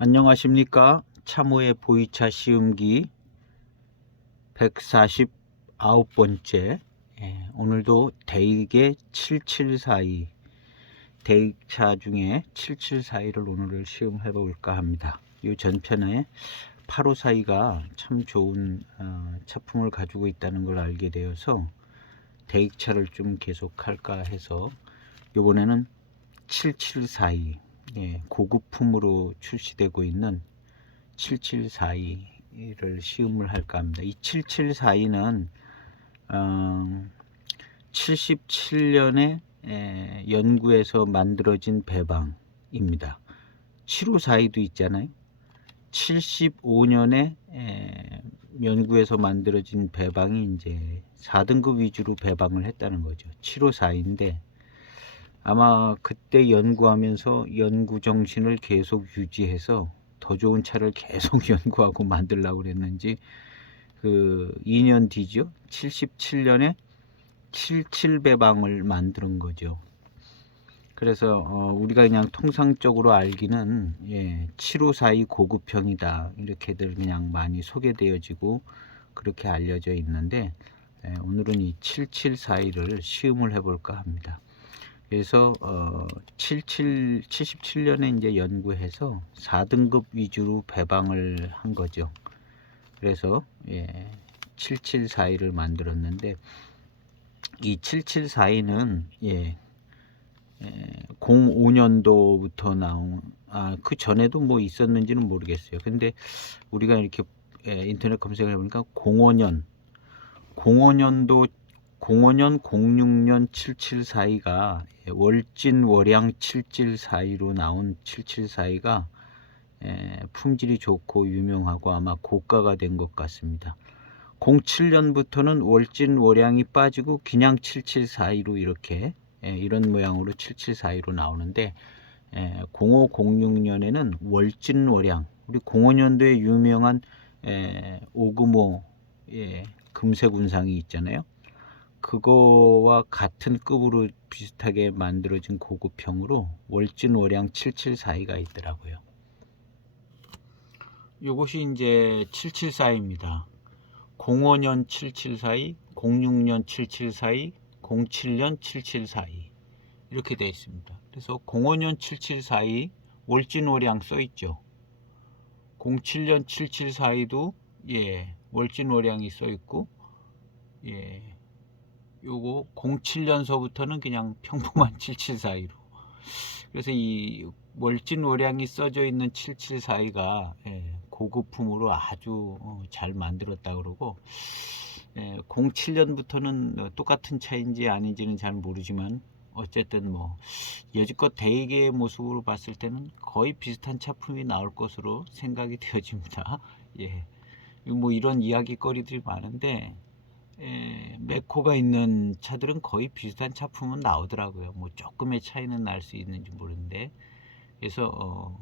안녕하십니까. 참호의 보이차 시음기 149번째. 오늘도 대익의 7742 대익차 중에 7742를 오늘 시음해 볼까 합니다. 이 전편에 8542가 참 좋은 차품을 가지고 있다는 걸 알게 되어서 대익차를 좀 계속 할까 해서 이번에는 7742 고급품으로 출시되고 있는 7742를 시음을 할까 합니다. 이 7742는 77년에 연구에서 만들어진 배방입니다. 7542도 있잖아요. 75년에 연구에서 만들어진 배방이 이제 4등급 위주로 배방을 했다는 거죠. 7542인데 아마 그때 연구하면서 연구 정신을 계속 유지해서 더 좋은 차를 계속 연구하고 만들려고 그랬는지 그 2년 뒤죠. 77년에 77배방을 만드는 거죠. 그래서 우리가 그냥 통상적으로 알기는 7542 고급형이다 이렇게들 그냥 많이 소개되어지고 그렇게 알려져 있는데 오늘은 이 7742를 시음을 해볼까 합니다. 그래서 77년에 이제 연구해서 4등급 위주로 배방을 한 거죠. 그래서 7742를 만들었는데 이 7742는 05년도부터 나온 그 전에도 뭐 있었는지는 모르겠어요. 근데 우리가 이렇게 인터넷 검색을 해보니까 05년 06년 7742가 월진 월양 7742로 나온 7742가 품질이 좋고 유명하고 아마 고가가 된 것 같습니다. 07년부터는 월진 월양이 빠지고 그냥 7742로 이렇게 이런 모양으로 7742로 나오는데 0506년에는 월진 월양 우리 05년도에 유명한 오그모 금색 운상이 있잖아요. 그거와 같은 급으로 비슷하게 만들어진 고급형으로 월진 월양 7742가 있더라고요. 요것이 이제 7742입니다. 05년 7742, 06년 7742, 07년 7742 이렇게 되어 있습니다. 그래서 05년 7742 월진 월양 써 있죠. 07년 7742도 월진 월양이 써 있고 요거 07년서부터는 그냥 평범한 7742로 그래서 이 월진 월양이 써져 있는 7742가 고급품으로 아주 잘 만들었다 그러고 07년부터는 똑같은 차인지 아닌지는 잘 모르지만 어쨌든 뭐 여지껏 대개의 모습으로 봤을 때는 거의 비슷한 차품이 나올 것으로 생각이 되어집니다. 뭐 이런 이야기거리들이 많은데 메코가 있는 차들은 거의 비슷한 차품은 나오더라고요. 뭐 조금의 차이는 날 수 있는지 모르는데 그래서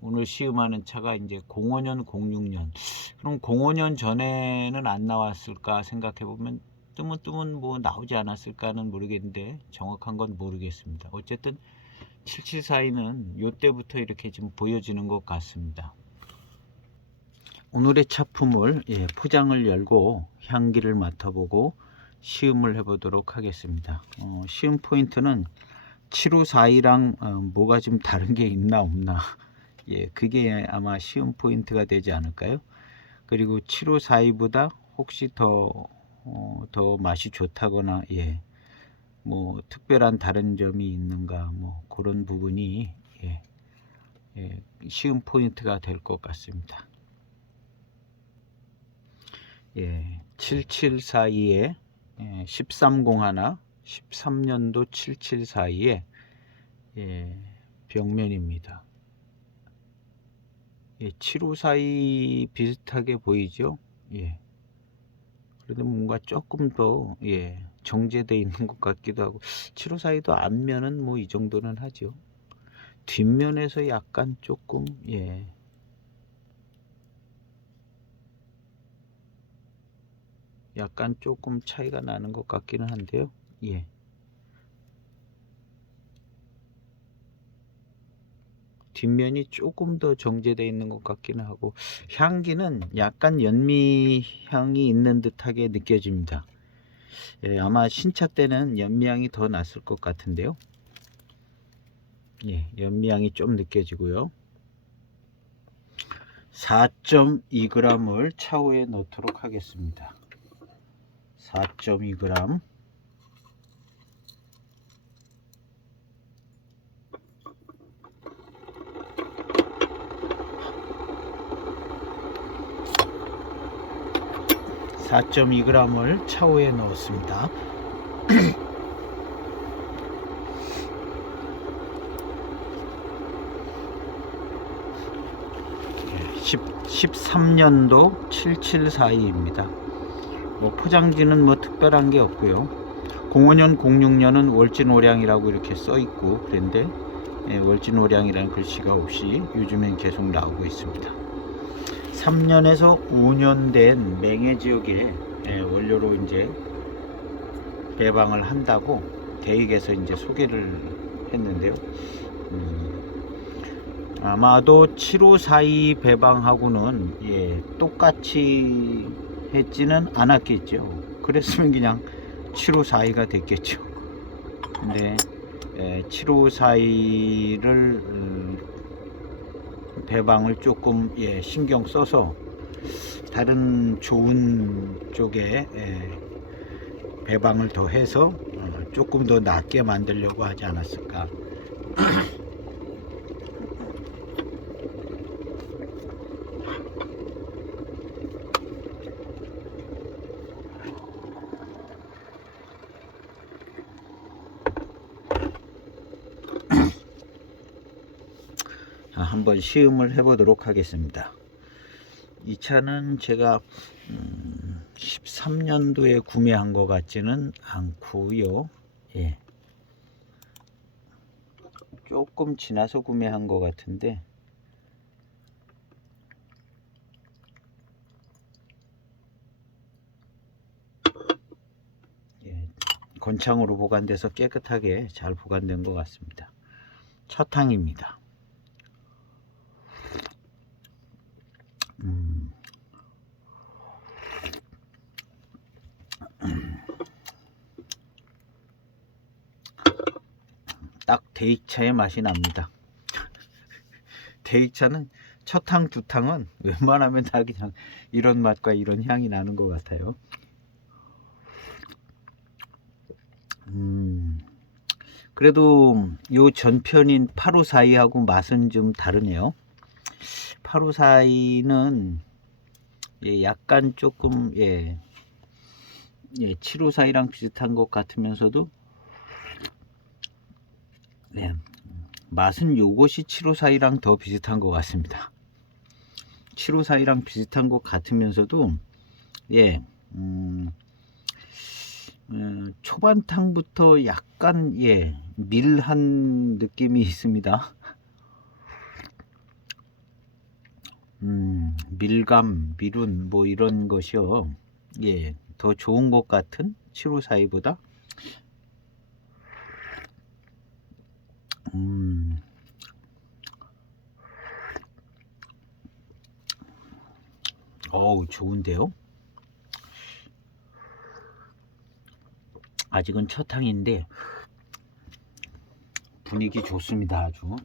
오늘 시음하는 차가 이제 05년 06년 그럼 05년 전에는 안 나왔을까 생각해 보면 뜨문뜨문 뭐 나오지 않았을까는 모르겠는데 정확한 건 모르겠습니다. 어쨌든 7742는 요때부터 이렇게 좀 보여지는 것 같습니다. 오늘의 차품을 포장을 열고 향기를 맡아보고 시음을 해보도록 하겠습니다. 시음 포인트는 7542랑 뭐가 좀 다른 게 있나 없나 그게 아마 시음 포인트가 되지 않을까요? 그리고 7542보다 혹시 더 맛이 좋다거나 뭐 특별한 다른 점이 있는가 뭐 그런 부분이 시음 포인트가 될 것 같습니다. 7742에 1301 13년도 7742에 벽면입니다. 7542 비슷하게 보이죠? 그래도 뭔가 조금 더 정제되어 있는 것 같기도 하고 7542도 앞면은 뭐 이 정도는 하죠. 뒷면에서 약간 조금 약간 조금 차이가 나는 것 같기는 한데요. 뒷면이 조금 더 정제되어 있는 것 같기는 하고, 향기는 약간 연미향이 있는 듯하게 느껴집니다. 예, 아마 신차 때는 연미향이 더 났을 것 같은데요. 예, 연미향이 좀 느껴지고요. 4.2g을 차후에 넣도록 하겠습니다. 4.2g. (4.2g을) 차후에 넣었습니다. 13년도 7742입니다. 뭐 포장지는 뭐 특별한 게 없고요. 05년 06년은 월진오량이라고 이렇게 써 있고 그런데 월진오량이라는 글씨가 없이 요즘엔 계속 나오고 있습니다. 3년에서 5년 된 맹해 지역에 원료로 이제 배방을 한다고 대익에서 이제 소개를 했는데요. 아마도 7542 배방하고는 똑같이 했지는 않았겠죠. 그랬으면 그냥 7542가 됐겠죠. 근데 7542를 배방을 조금 신경 써서 다른 좋은 쪽에 배방을 더 해서 조금 더 낫게 만들려고 하지 않았을까. 한번 시음을 해 보도록 하겠습니다. 이 차는 제가 13년도에 구매한 것 같지는 않고요. 조금 지나서 구매한 것 같은데 건창으로 보관돼서 깨끗하게 잘 보관된 것 같습니다. 첫탕입니다. 딱 대익차의 맛이 납니다. 대익차는 첫탕 두탕은 웬만하면 다 그냥 이런 맛과 이런 향이 나는 것 같아요. 그래도 요 전편인 8542하고 맛은 좀 다르네요. 8542는 약간 조금 754랑 비슷한 것 같으면서도 맛은 요것이 7542랑 더 비슷한 것 같습니다. 7542랑 비슷한 것 같으면서도 초반탕부터 약간 밀한 느낌이 있습니다. 밀감, 밀운 뭐 이런 것이요. 더 좋은 것 같은 7542보다. 어우, 좋은데요. 아직은 첫 탕인데 분위기 좋습니다. 아주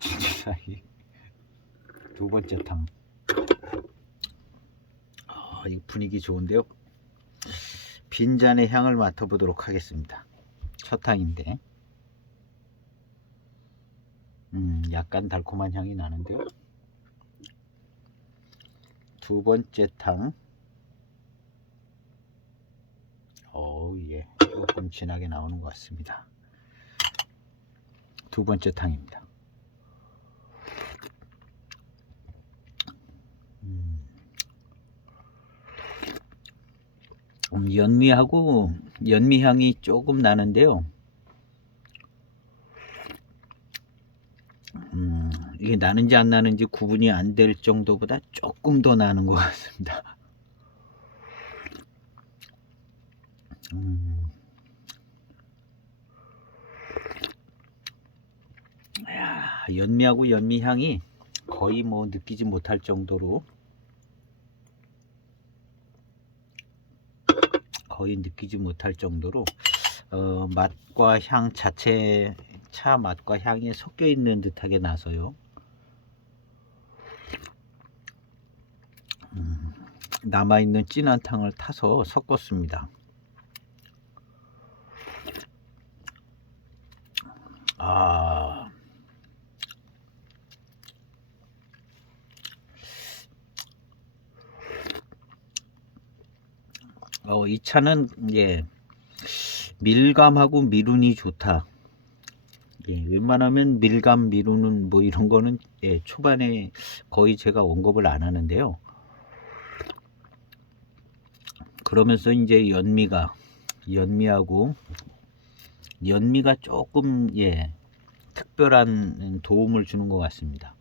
두 번째 탕. 이 분위기 좋은데요. 빈잔의 향을 맡아보도록 하겠습니다. 첫 탕인데 약간 달콤한 향이 나는데요. 두 번째 탕. 조금 진하게 나오는 것 같습니다. 두 번째 탕입니다. 연미하고 연미향이 조금 나는데요. 이게 나는지 안 나는지 구분이 안 될 정도보다 조금 더 나는 것 같습니다. 연미하고 연미향이 거의 뭐 느끼지 못할 정도로 맛과 향 자체, 차 맛과 향이 섞여 있는 듯하게 나서요. 남아있는 진한 탕을 타서 섞었습니다. 이 차는 밀감하고 미룬이 좋다. 웬만하면 밀감 미루는 뭐 이런 거는 초반에 거의 제가 언급을 안 하는데요. 그러면서 이제 연미가 조금 특별한 도움을 주는 것 같습니다.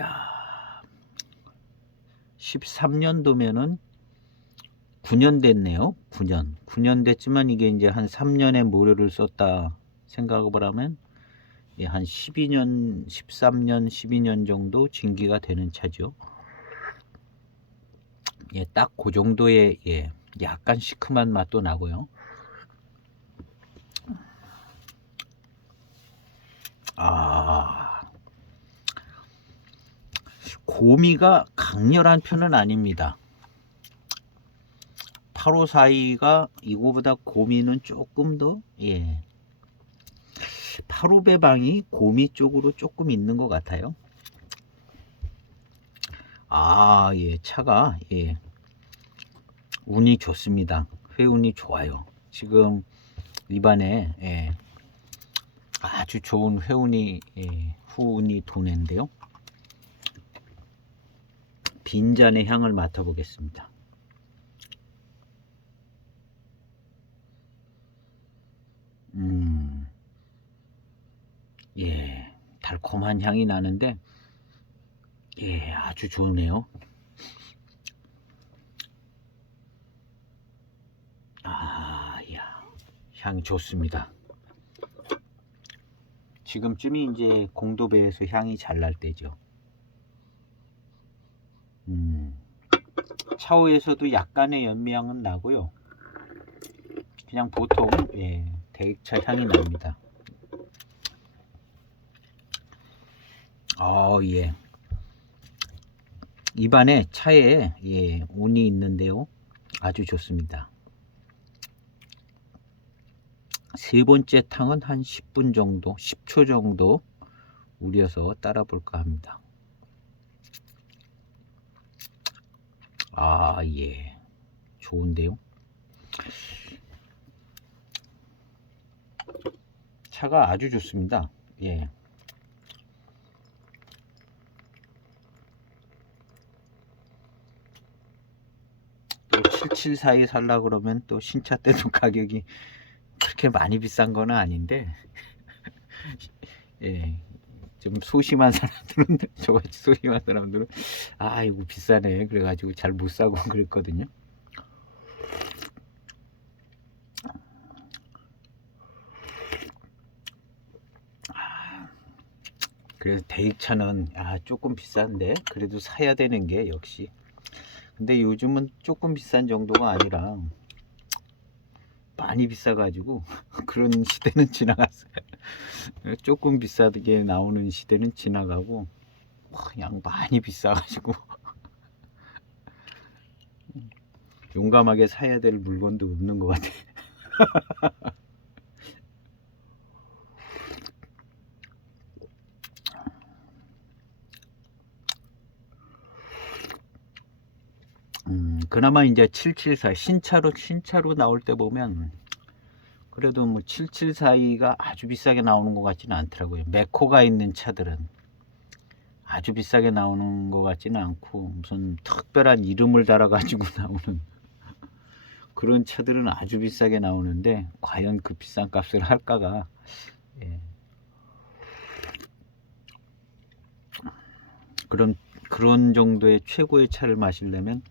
야, 13년도면은 9년 됐네요. 9년 됐지만 이게 이제 한 3년의 모료를 썼다 생각을 하면 한 12년, 13년, 12년 정도 진기가 되는 차죠. 딱 그 정도의 약간 시큼한 맛도 나고요. 고미가 강렬한 편은 아닙니다. 854가 이거보다 고미는 조금 더 8호배방이 고미 쪽으로 조금 있는 것 같아요. 차가 운이 좋습니다. 회운이 좋아요. 지금 입안에 아주 좋은 회운이 후운이 도는데요. 빈잔의 향을 맡아보겠습니다. 달콤한 향이 나는데 아주 좋네요. 향이 좋습니다. 지금쯤이 이제 공도배에서 향이 잘 날 때죠. 차후에서도 약간의 연미향은 나고요. 그냥 보통 대익차 향이 납니다. 입안에 차에 운이 있는데요. 아주 좋습니다. 세 번째 탕은 한 10분 정도, 10초 정도 우려서 따라 볼까 합니다. 좋은데요. 차가 아주 좋습니다. 또 774에 살라 그러면 또 신차 때도 가격이 그렇게 많이 비싼 거는 아닌데 좀 소심한 사람들은 저같이 소심한 사람들은 이거 비싸네 그래가지고 잘 못 사고 그랬거든요. 그래서 대익차는 조금 비싼데 그래도 사야 되는 게 역시, 근데 요즘은 조금 비싼 정도가 아니라 많이 비싸가지고 그런 시대는 지나갔어요. 조금 비싸게 나오는 시대는 지나가고 그냥 많이 비싸가지고 용감하게 사야 될 물건도 없는 것 같아. 그나마 이제 774 신차로 나올 때 보면 그래도 뭐 774가 아주 비싸게 나오는 것 같지는 않더라고요. 메코가 있는 차들은 아주 비싸게 나오는 것 같지는 않고 무슨 특별한 이름을 달아 가지고 나오는 그런 차들은 아주 비싸게 나오는데 과연 그 비싼 값을 할까가 그런 정도의 최고의 차를 마시려면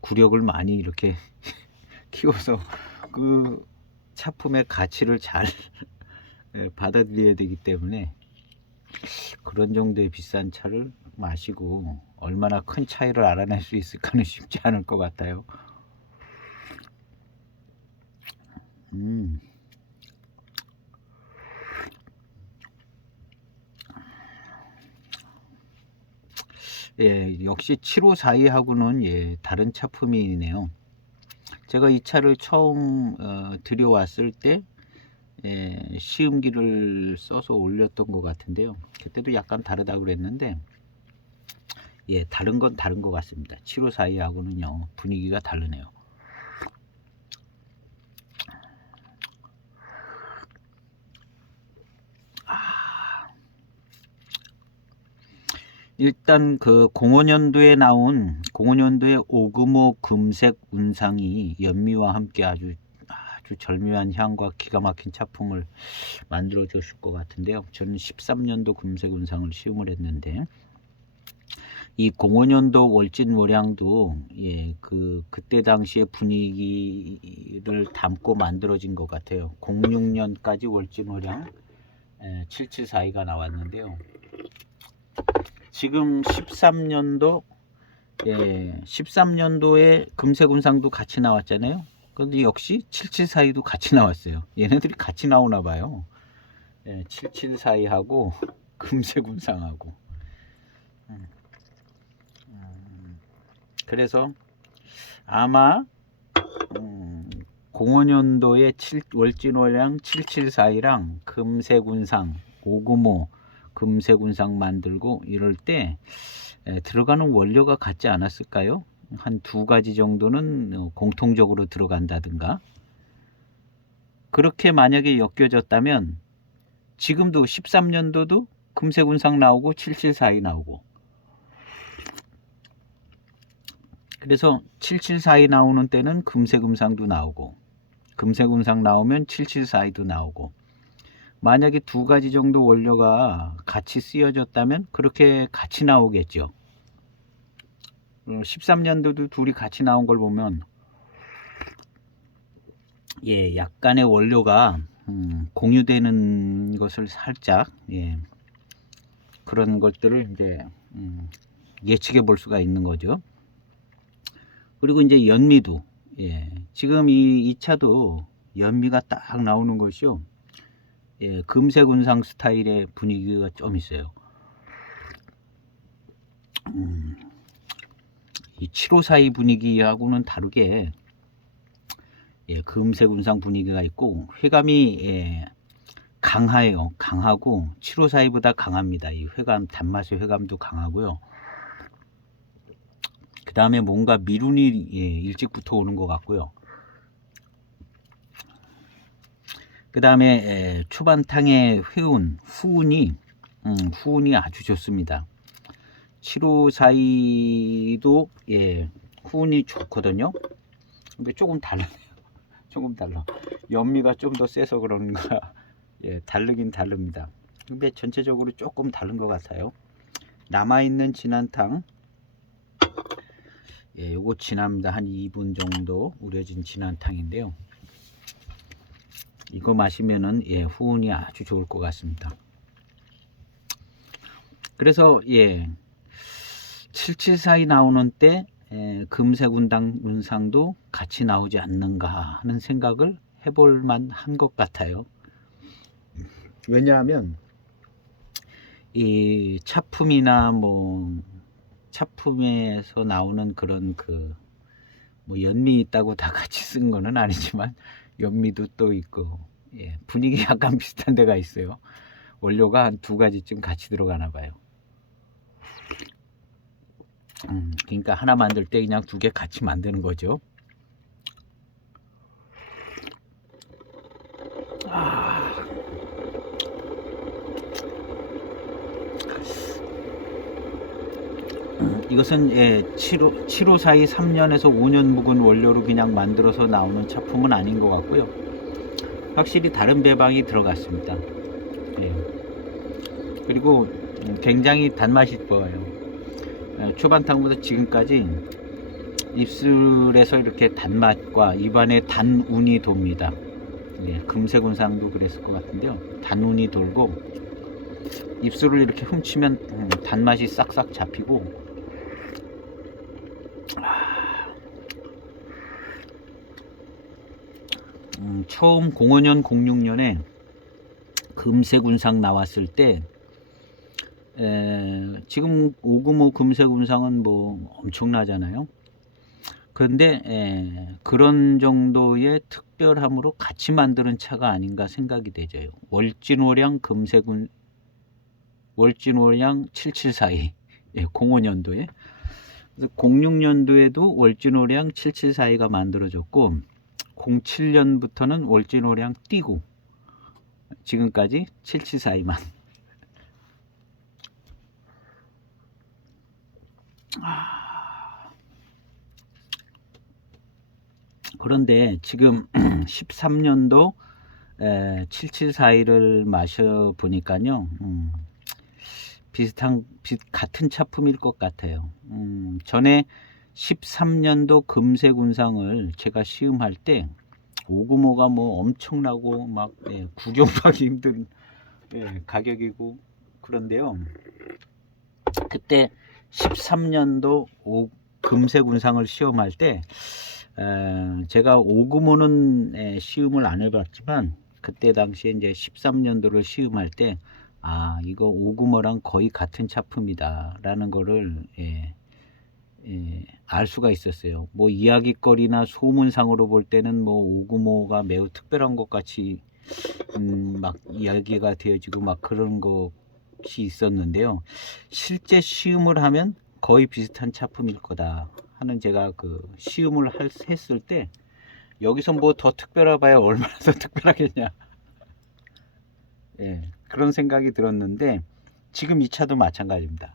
구력을 많이 이렇게 키워서 그 차품의 가치를 잘 받아들여야 되기 때문에 그런 정도의 비싼 차를 마시고 얼마나 큰 차이를 알아낼 수 있을까는 쉽지 않을 것 같아요. 예, 역시 7542하고는 예, 다른 차품이네요. 제가 이 차를 처음 들여왔을 때 시음기를 써서 올렸던 것 같은데요. 그때도 약간 다르다고 그랬는데 예, 다른 건 다른 것 같습니다. 7542하고는요 분위기가 다르네요. 일단 그 05년도에 나온 05년도에 오그모 금색 운상이 연미와 함께 아주 절묘한 향과 기가 막힌 차품을 만들어 줬을 것 같은데요. 저는 13년도 금색 운상을 시음을 했는데 이 05년도 월진월양도 예, 그때 당시의 분위기를 담고 만들어진 것 같아요. 06년까지 월진월양 7742가 나왔는데요. 지금 13년도 13년도에 금색운상도 같이 나왔잖아요. 근데 역시 7742도 같이 나왔어요. 얘네들이 같이 나오나 봐요. 7742하고 금색운상하고. 그래서 아마 05년도에 월진월양 7742랑 금색운상 오구모 금색운상 만들고 이럴 때 들어가는 원료가 같지 않았을까요? 한 두 가지 정도는 공통적으로 들어간다든가. 그렇게 만약에 엮여졌다면 지금도 13년도도 금색운상 나오고 7742 나오고, 그래서 7742 나오는 때는 금색운상도 나오고 금색운상 나오면 7742도 나오고, 만약에 두 가지 정도 원료가 같이 쓰여졌다면 그렇게 같이 나오겠죠. 13년도도 둘이 같이 나온 걸 보면 예, 약간의 원료가 공유되는 것을 살짝 그런 것들을 이제 예측해 볼 수가 있는 거죠. 그리고 이제 연미도 지금 이 차도 연미가 딱 나오는 것이요. 금색운상 스타일의 분위기가 좀 있어요. 이 7542 분위기하고는 다르게 금색운상 분위기가 있고 회감이 강해요. 강하고 7542보다 강합니다. 이 회감, 단맛의 회감도 강하고요. 그 다음에 뭔가 미룬이 일찍부터 오는 것 같고요. 그 다음에 초반탕의 후운이 아주 좋습니다. 7542도 후운이 좋거든요. 근데 조금 달라요. 조금 달라. 연미가 좀 더 세서 그런가 다르긴 다릅니다. 근데 전체적으로 조금 다른 것 같아요. 남아있는 진한탕 요거 진합니다. 한 2분 정도 우려진 진한탕인데요. 이거 마시면은 후운이 아주 좋을 것 같습니다. 그래서 7742 나오는 때 금색운상도 같이 나오지 않는가 하는 생각을 해볼 만한 것 같아요. 왜냐하면 이 차품이나 뭐 차품에서 나오는 그런 뭐 연미 있다고 다 같이 쓴 거는 아니지만 연미도 또 있고 분위기 약간 비슷한 데가 있어요. 원료가 한 두 가지쯤 같이 들어가나 봐요. 그러니까 하나 만들 때 그냥 두 개 같이 만드는 거죠. 이것은 7542 3년에서 5년 묵은 원료로 그냥 만들어서 나오는 차품은 아닌 것 같고요. 확실히 다른 배방이 들어갔습니다. 그리고 굉장히 단맛이 좋아요. 초반탕보다 지금까지 입술에서 이렇게 단맛과 입안에 단운이 돕니다. 예, 금세군상도 그랬을 것 같은데요. 단눈이 돌고 입술을 이렇게 훔치면 단맛이 싹싹 잡히고 처음 05년 06년에 금세군상 나왔을 때 지금 오구모 금세군상은 뭐 엄청나잖아요. 그런데 그런 정도의 특별함으로 같이 만드는 차가 아닌가 생각이 되죠. 월진오량 금세군 월진오량 7742 05년도에 06년도에도 월진오량 7742가 만들어졌고 07년부터는 월진오량 띄고 지금까지 7742만. 그런데 지금 13년도 7742를 마셔 보니까요. 같은 차품일 것 같아요. 전에 13년도 금세군상을 제가 시음할 때 오구모가 뭐 엄청나고 막 구경하기 힘든 가격이고 그런데요. 그때 13년도 금세군상을 시음할 때 제가 오구모는 시음을 안 해봤지만 그때 당시에 이제 13년도를 시음할 때 이거 오구모랑 거의 같은 차품이다 라는 거를 알 수가 있었어요. 뭐 이야기거리나 소문상으로 볼 때는 뭐 오구모가 매우 특별한 것 같이 막 이야기가 되어지고 막 그런 것이 있었는데요. 실제 시음을 하면 거의 비슷한 차품일 거다 하는 제가 그 시음을 했을 때 여기서 뭐 더 특별해봐야 얼마나 더 특별하겠냐 그런 생각이 들었는데 지금 이 차도 마찬가지입니다.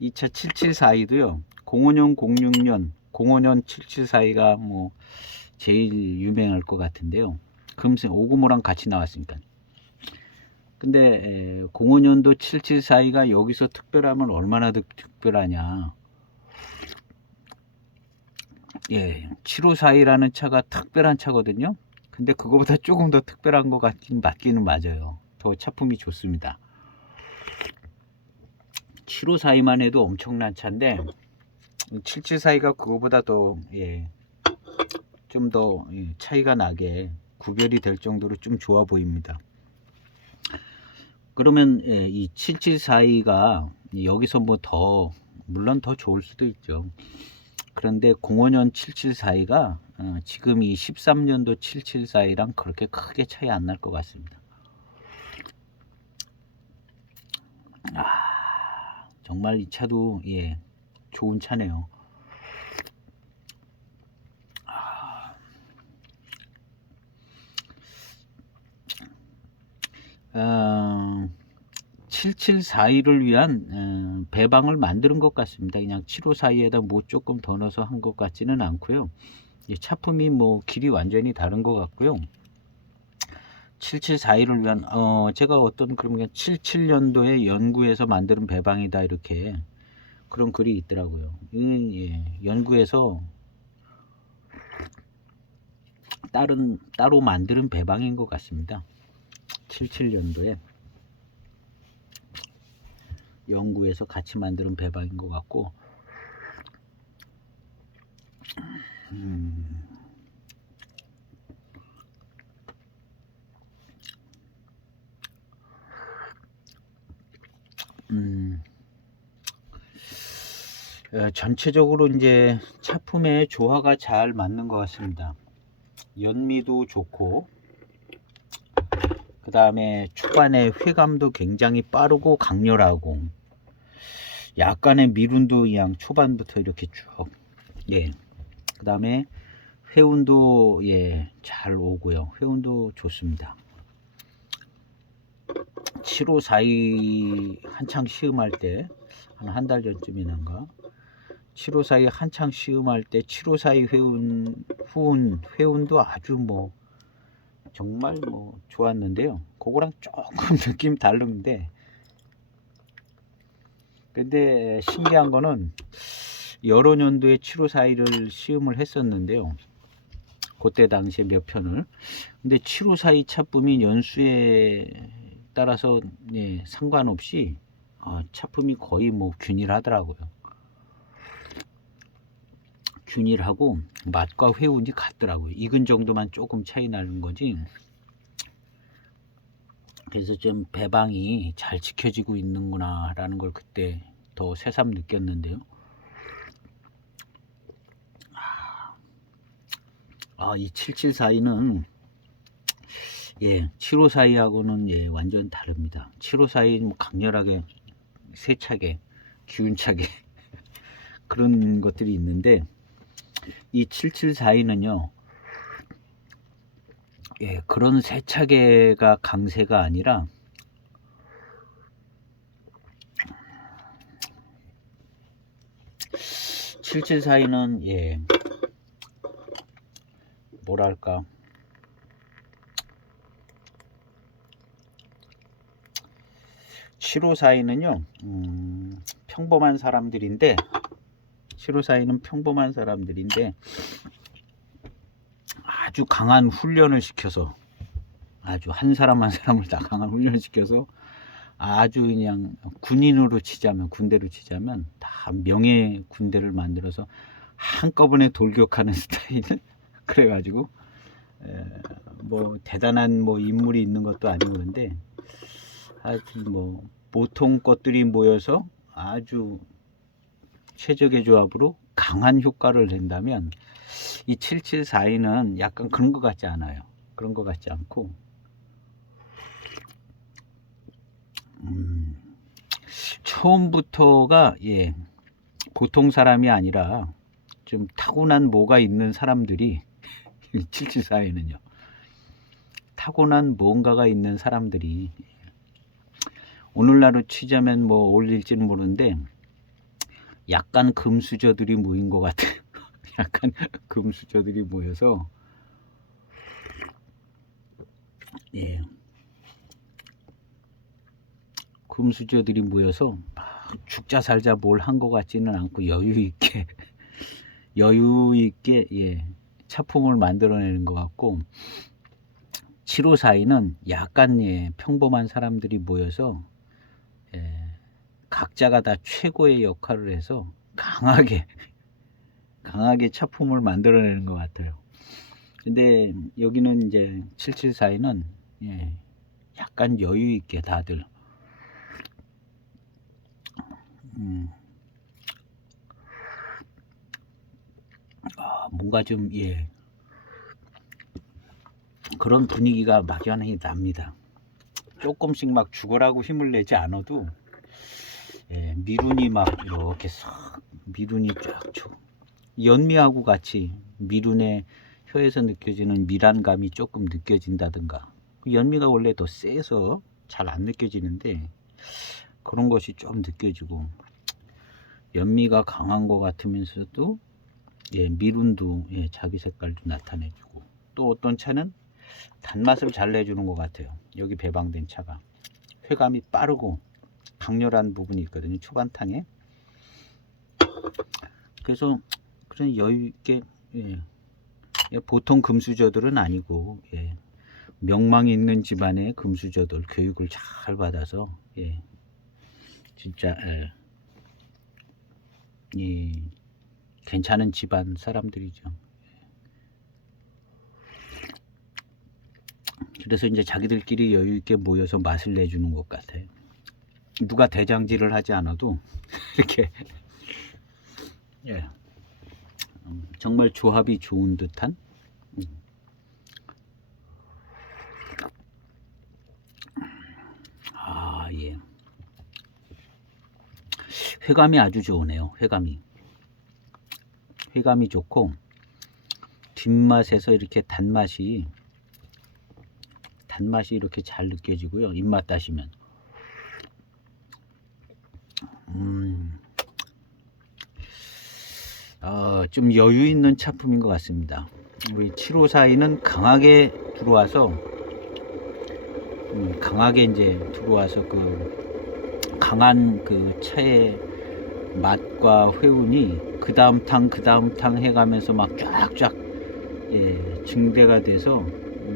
이 차 7742도요 05년 06년 05년 7742가 뭐 제일 유명할 것 같은데요. 금세 오구모랑 같이 나왔으니까. 근데 05년도 7742가 여기서 특별하면 얼마나 더 특별하냐. 7542라는 차가 특별한 차거든요. 근데 그거보다 조금 더 특별한 것 맞기는 맞아요. 더 차품이 좋습니다. 7542만 해도 엄청난 차인데 7742가 그거보다 더 좀 더 차이가 나게 구별이 될 정도로 좀 좋아 보입니다. 그러면 이 7742가 여기서 뭐 더 물론 더 좋을 수도 있죠. 그런데 05년 7742가 지금 이 13년도 7742랑 그렇게 크게 차이 안 날 것 같습니다. 정말 이 차도 좋은 차네요. 7742를 위한 배방을 만드는 것 같습니다. 그냥 7542에다 뭐 조금 더 넣어서 한 것 같지는 않고요. 차품이 뭐 길이 완전히 다른 것 같고요. 7742를 위한 제가 어떤 그런 게 77년도에 연구해서 만드는 배방이다 이렇게 그런 글이 있더라고요. 연구해서 따로 만드는 배방인 것 같습니다. 77년도에 연구해서 같이 만드는 배방인 것 같고 전체적으로 이제 차품의 조화가 잘 맞는 것 같습니다. 연미도 좋고 그 다음에 초반에 회감도 굉장히 빠르고 강렬하고 약간의 미룬도 그냥 초반부터 이렇게 쭉 그 다음에 회운도 잘 오고요. 회운도 좋습니다. 7542 한창 시음할 때 한 달 전쯤이란가 7542 한창 시음할 때 7542 회운도 아주 뭐 정말 뭐 좋았는데요. 그거랑 조금 느낌 다른데 근데 신기한 거는 여러 년도에 7542를 시음을 했었는데요. 그때 당시에 몇 편을. 근데 754이 차품이 연수에 따라서 예, 상관없이 차품이 거의 뭐 균일하더라고요. 균일하고 맛과 회운이 같더라고요. 익은 정도만 조금 차이 나는 거지. 그래서 좀 배방이 잘 지켜지고 있는구나 라는 걸 그때 더 새삼 느꼈는데요. 이 7742는 예, 7542하고는 예, 완전 다릅니다. 7542는 뭐 강렬하게 세차게 기운차게 그런 것들이 있는데 이 7742는요 예, 그런 세차게가 강세가 아니라 (7742는) 예, 뭐랄까 (7542는요) 평범한 사람들인데 7542는 평범한 사람들인데 아주 강한 훈련을 시켜서 아주 한 사람 한 사람을 다 강한 훈련을 시켜서 아주 그냥 군인으로 치자면 군대로 치자면 다 명예 군대를 만들어서 한꺼번에 돌격하는 스타일은 그래가지고 뭐 대단한 뭐 인물이 있는 것도 아니고 그런데 하여튼 뭐 보통 것들이 모여서 아주 최적의 조합으로 강한 효과를 낸다면 이 7742는 약간 그런 것 같지 않아요. 그런 것 같지 않고 처음부터가 예, 보통 사람이 아니라 좀 타고난 뭐가 있는 사람들이 7742는요 타고난 뭔가가 있는 사람들이 오늘날로 치자면 뭐 어울릴지는 모르는데 약간 금수저들이 모인 것 같아요. 약간 금수저들이 모여서 예, 금수저들이 모여서 죽자 살자 뭘 한 것 같지는 않고 여유 있게 예, 차품을 만들어내는 것 같고 7542는 약간 예, 평범한 사람들이 모여서 예, 각자가 다 최고의 역할을 해서 강하게 차품을 만들어내는 것 같아요. 근데 여기는 이제 7742는 예, 약간 여유 있게 다들 뭔가 좀 예, 그런 분위기가 막연히 납니다. 조금씩 막 죽어라고 힘을 내지 않아도 예, 미룬이 막 이렇게 싹 미룬이 쫙 연미하고 같이 미룬의 혀에서 느껴지는 밀안감이 조금 느껴진다든가 연미가 원래 더 세서 잘 안 느껴지는데 그런 것이 좀 느껴지고 연미가 강한 것 같으면서도 예, 미룬도 예, 자기 색깔도 나타내주고 또 어떤 차는 단맛을 잘 내주는 것 같아요. 여기 배방된 차가 회감이 빠르고 강렬한 부분이 있거든요. 초반탕에 그래서 그런 여유 있게 예, 보통 금수저들은 아니고 예, 명망이 있는 집안의 금수저들 교육을 잘 받아서 예, 진짜 예, 괜찮은 집안 사람들이죠. 그래서 이제 자기들끼리 여유 있게 모여서 맛을 내주는 것 같아요. 누가 대장질을 하지 않아도 이렇게 예, 정말 조합이 좋은 듯한 예. 회감이 아주 좋으네요. 회감이 좋고 뒷맛에서 이렇게 단맛이 이렇게 잘 느껴지고요. 입맛 다시면 좀 여유 있는 차품인 것 같습니다. 우리 7542는 강하게 들어와서 그 강한 그 차의 맛과 회운이 그 다음 탕 해가면서 막 쫙쫙 증대가 돼서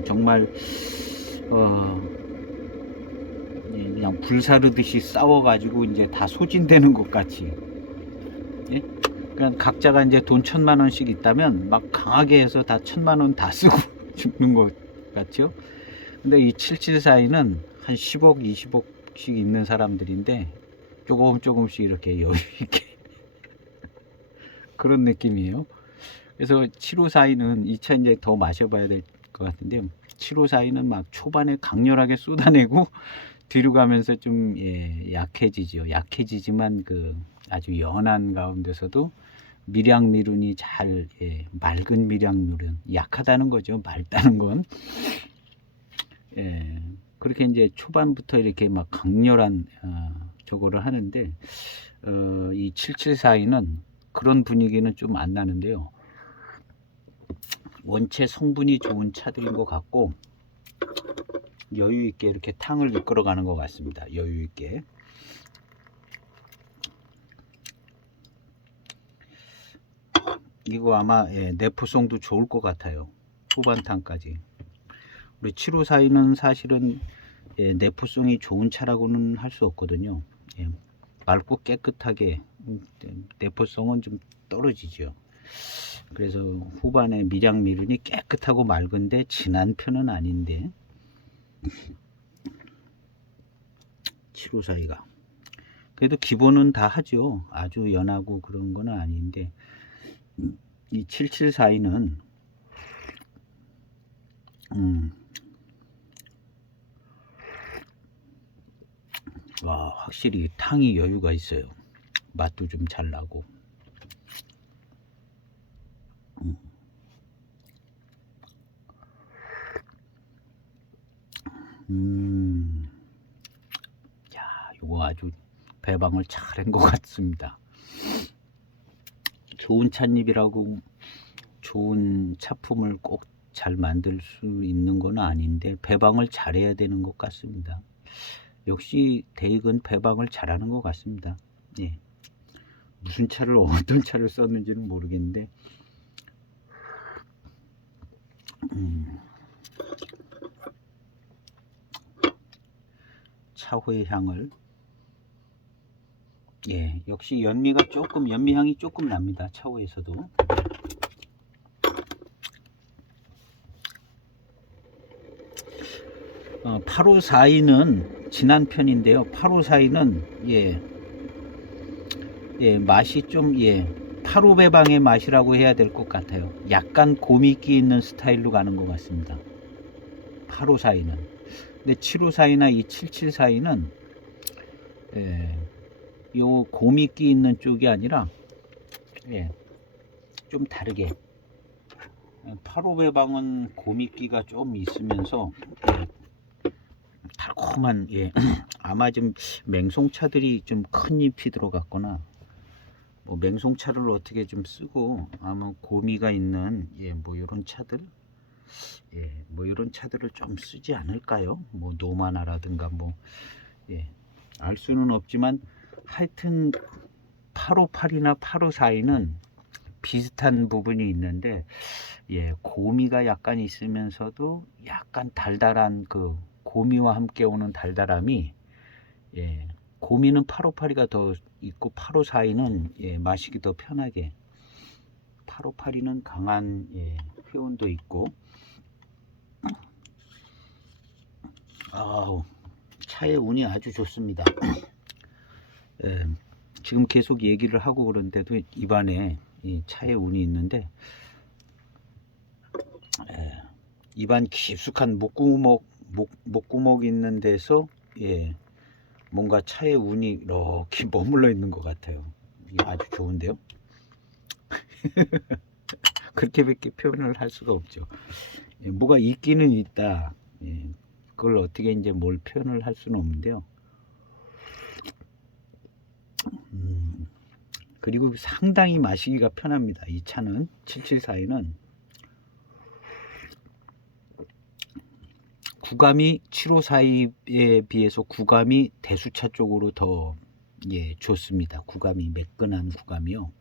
정말 그냥 불사르듯이 싸워가지고 이제 다 소진되는 것 같이. 예? 그러니까 각자가 이제 돈 1,000만 원씩 있다면 막 강하게 해서 다 1,000만 원 다 쓰고 죽는 것 같죠. 근데 이 774는 한 10억 20억씩 있는 사람들인데 조금씩 이렇게 여유 있게 그런 느낌이에요. 그래서 7542는 2차 이제 더 마셔봐야 될 것 같은데, 7542는 막 초반에 강렬하게 쏟아내고 뒤로 가면서 좀 약해지죠. 약해지지만 그 아주 연한 가운데서도 밀양미룬이 잘 맑은 밀양미룬, 약하다는 거죠. 맑다는 건. 그렇게 이제 초반부터 이렇게 막 강렬한 저거를 하는데, 이 7742는 그런 분위기는 좀 안 나는데요. 원체 성분이 좋은 차들인 것 같고 여유 있게 이렇게 탕을 이끌어가는 것 같습니다. 여유 있게. 이거 아마 내포성도 좋을 것 같아요. 후반탕까지. 우리 7542는 사실은 내포성이 좋은 차라고는 할 수 없거든요. 맑고 깨끗하게 내포성은 좀 떨어지죠. 그래서 후반에 밀양미룬이 깨끗하고 맑은데 진한 편은 아닌데 7542가 그래도 기본은 다 하죠. 아주 연하고 그런 건 아닌데 이 7742는 와, 확실히 탕이 여유가 있어요. 맛도 좀 잘 나고. 야, 이거 아주 배방을 잘 한 것 같습니다. 좋은 찻잎이라고 좋은 차품을 꼭 잘 만들 수 있는 건 아닌데 배방을 잘해야 되는 것 같습니다. 역시 대익은 배방을 잘하는 것 같습니다. 무슨 차를 어떤 차를 썼는지는 모르겠는데 차후의 향을 역시 연미향이 조금 납니다. 차후에서도. 8542는 진한 편인데요. 8542는 맛이 좀 85배방의 맛이라고 해야 될 것 같아요. 약간 고미기 있는 스타일로 가는 것 같습니다. 8542는. 근데 7542나 이 7742는 요 고미기 있는 쪽이 아니라 좀 다르게 85배방은 고미기가 좀 있으면서 달콤한 아마 좀 맹송차들이 좀 큰 잎이 들어갔거나 뭐 맹송차를 어떻게 좀 쓰고 아마 고미가 있는 뭐 이런 차들 뭐 이런 차들을 좀 쓰지 않을까요? 뭐 노마나라든가 뭐 알 수는 없지만 하여튼 858이나 854는 비슷한 부분이 있는데 고미가 약간 있으면서도 약간 달달한 그 고미와 함께 오는 달달함이 고미는 858이가 더 있고 854는 마시기 더 편하게 858이는 강한 회온도 있고 차의 운이 아주 좋습니다. 지금 계속 얘기를 하고 그런데도 입안에 차의 운이 있는데 입안 깊숙한 목구멍 있는 데서 뭔가 차의 운이 이렇게 머물러 있는 것 같아요. 이게 아주 좋은데요. 그렇게밖에 표현을 할 수가 없죠. 뭐가 있기는 있다. 그걸 어떻게 이제 뭘 표현을 할 수는 없는데요. 그리고 상당히 마시기가 편합니다. 이 차는 7742는 구감이 7542에 비해서 구감이 대수차 쪽으로 더 좋습니다. 구감이 매끈한 구감이요.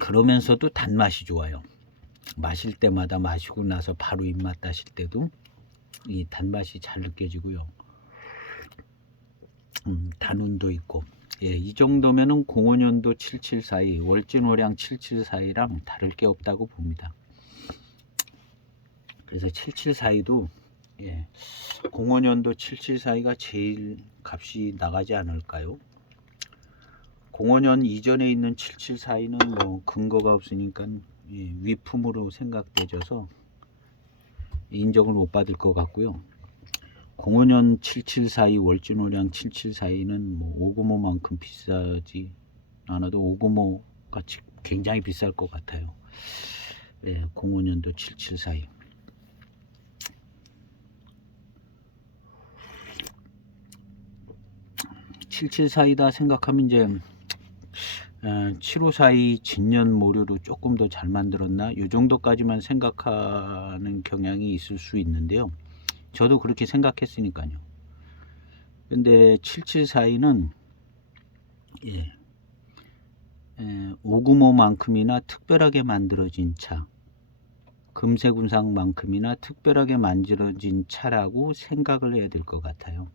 그러면서도 단맛이 좋아요. 마실 때마다 마시고 나서 바로 입맛 다실 때도 이 단맛이 잘 느껴지고요. 단운도 있고. 예, 이 정도면은 05년도 7742, 월진오량 7742랑 다를 게 없다고 봅니다. 그래서 7742도 예, 05년도 7742가 제일 값이 나가지 않을까요? 05년 이전에 있는 7742는 뭐 근거가 없으니까 예, 위품으로 생각되져서 인정을 못 받을 것 같고요. 05년 7742 월진오량 7742는 뭐 595만큼 비싸지 않아도 595가 굉장히 비쌀 것 같아요. 예, 05년도 7742. 7742다 생각하면 이제 7542 진년 모류로 조금 더 잘 만들었나 이 정도까지만 생각하는 경향이 있을 수 있는데요. 저도 그렇게 생각했으니까요. 근데 7742는 예, 595만큼이나 특별하게 만들어진 차, 금색운상만큼이나 특별하게 만들어진 차라고 생각을 해야 될 것 같아요.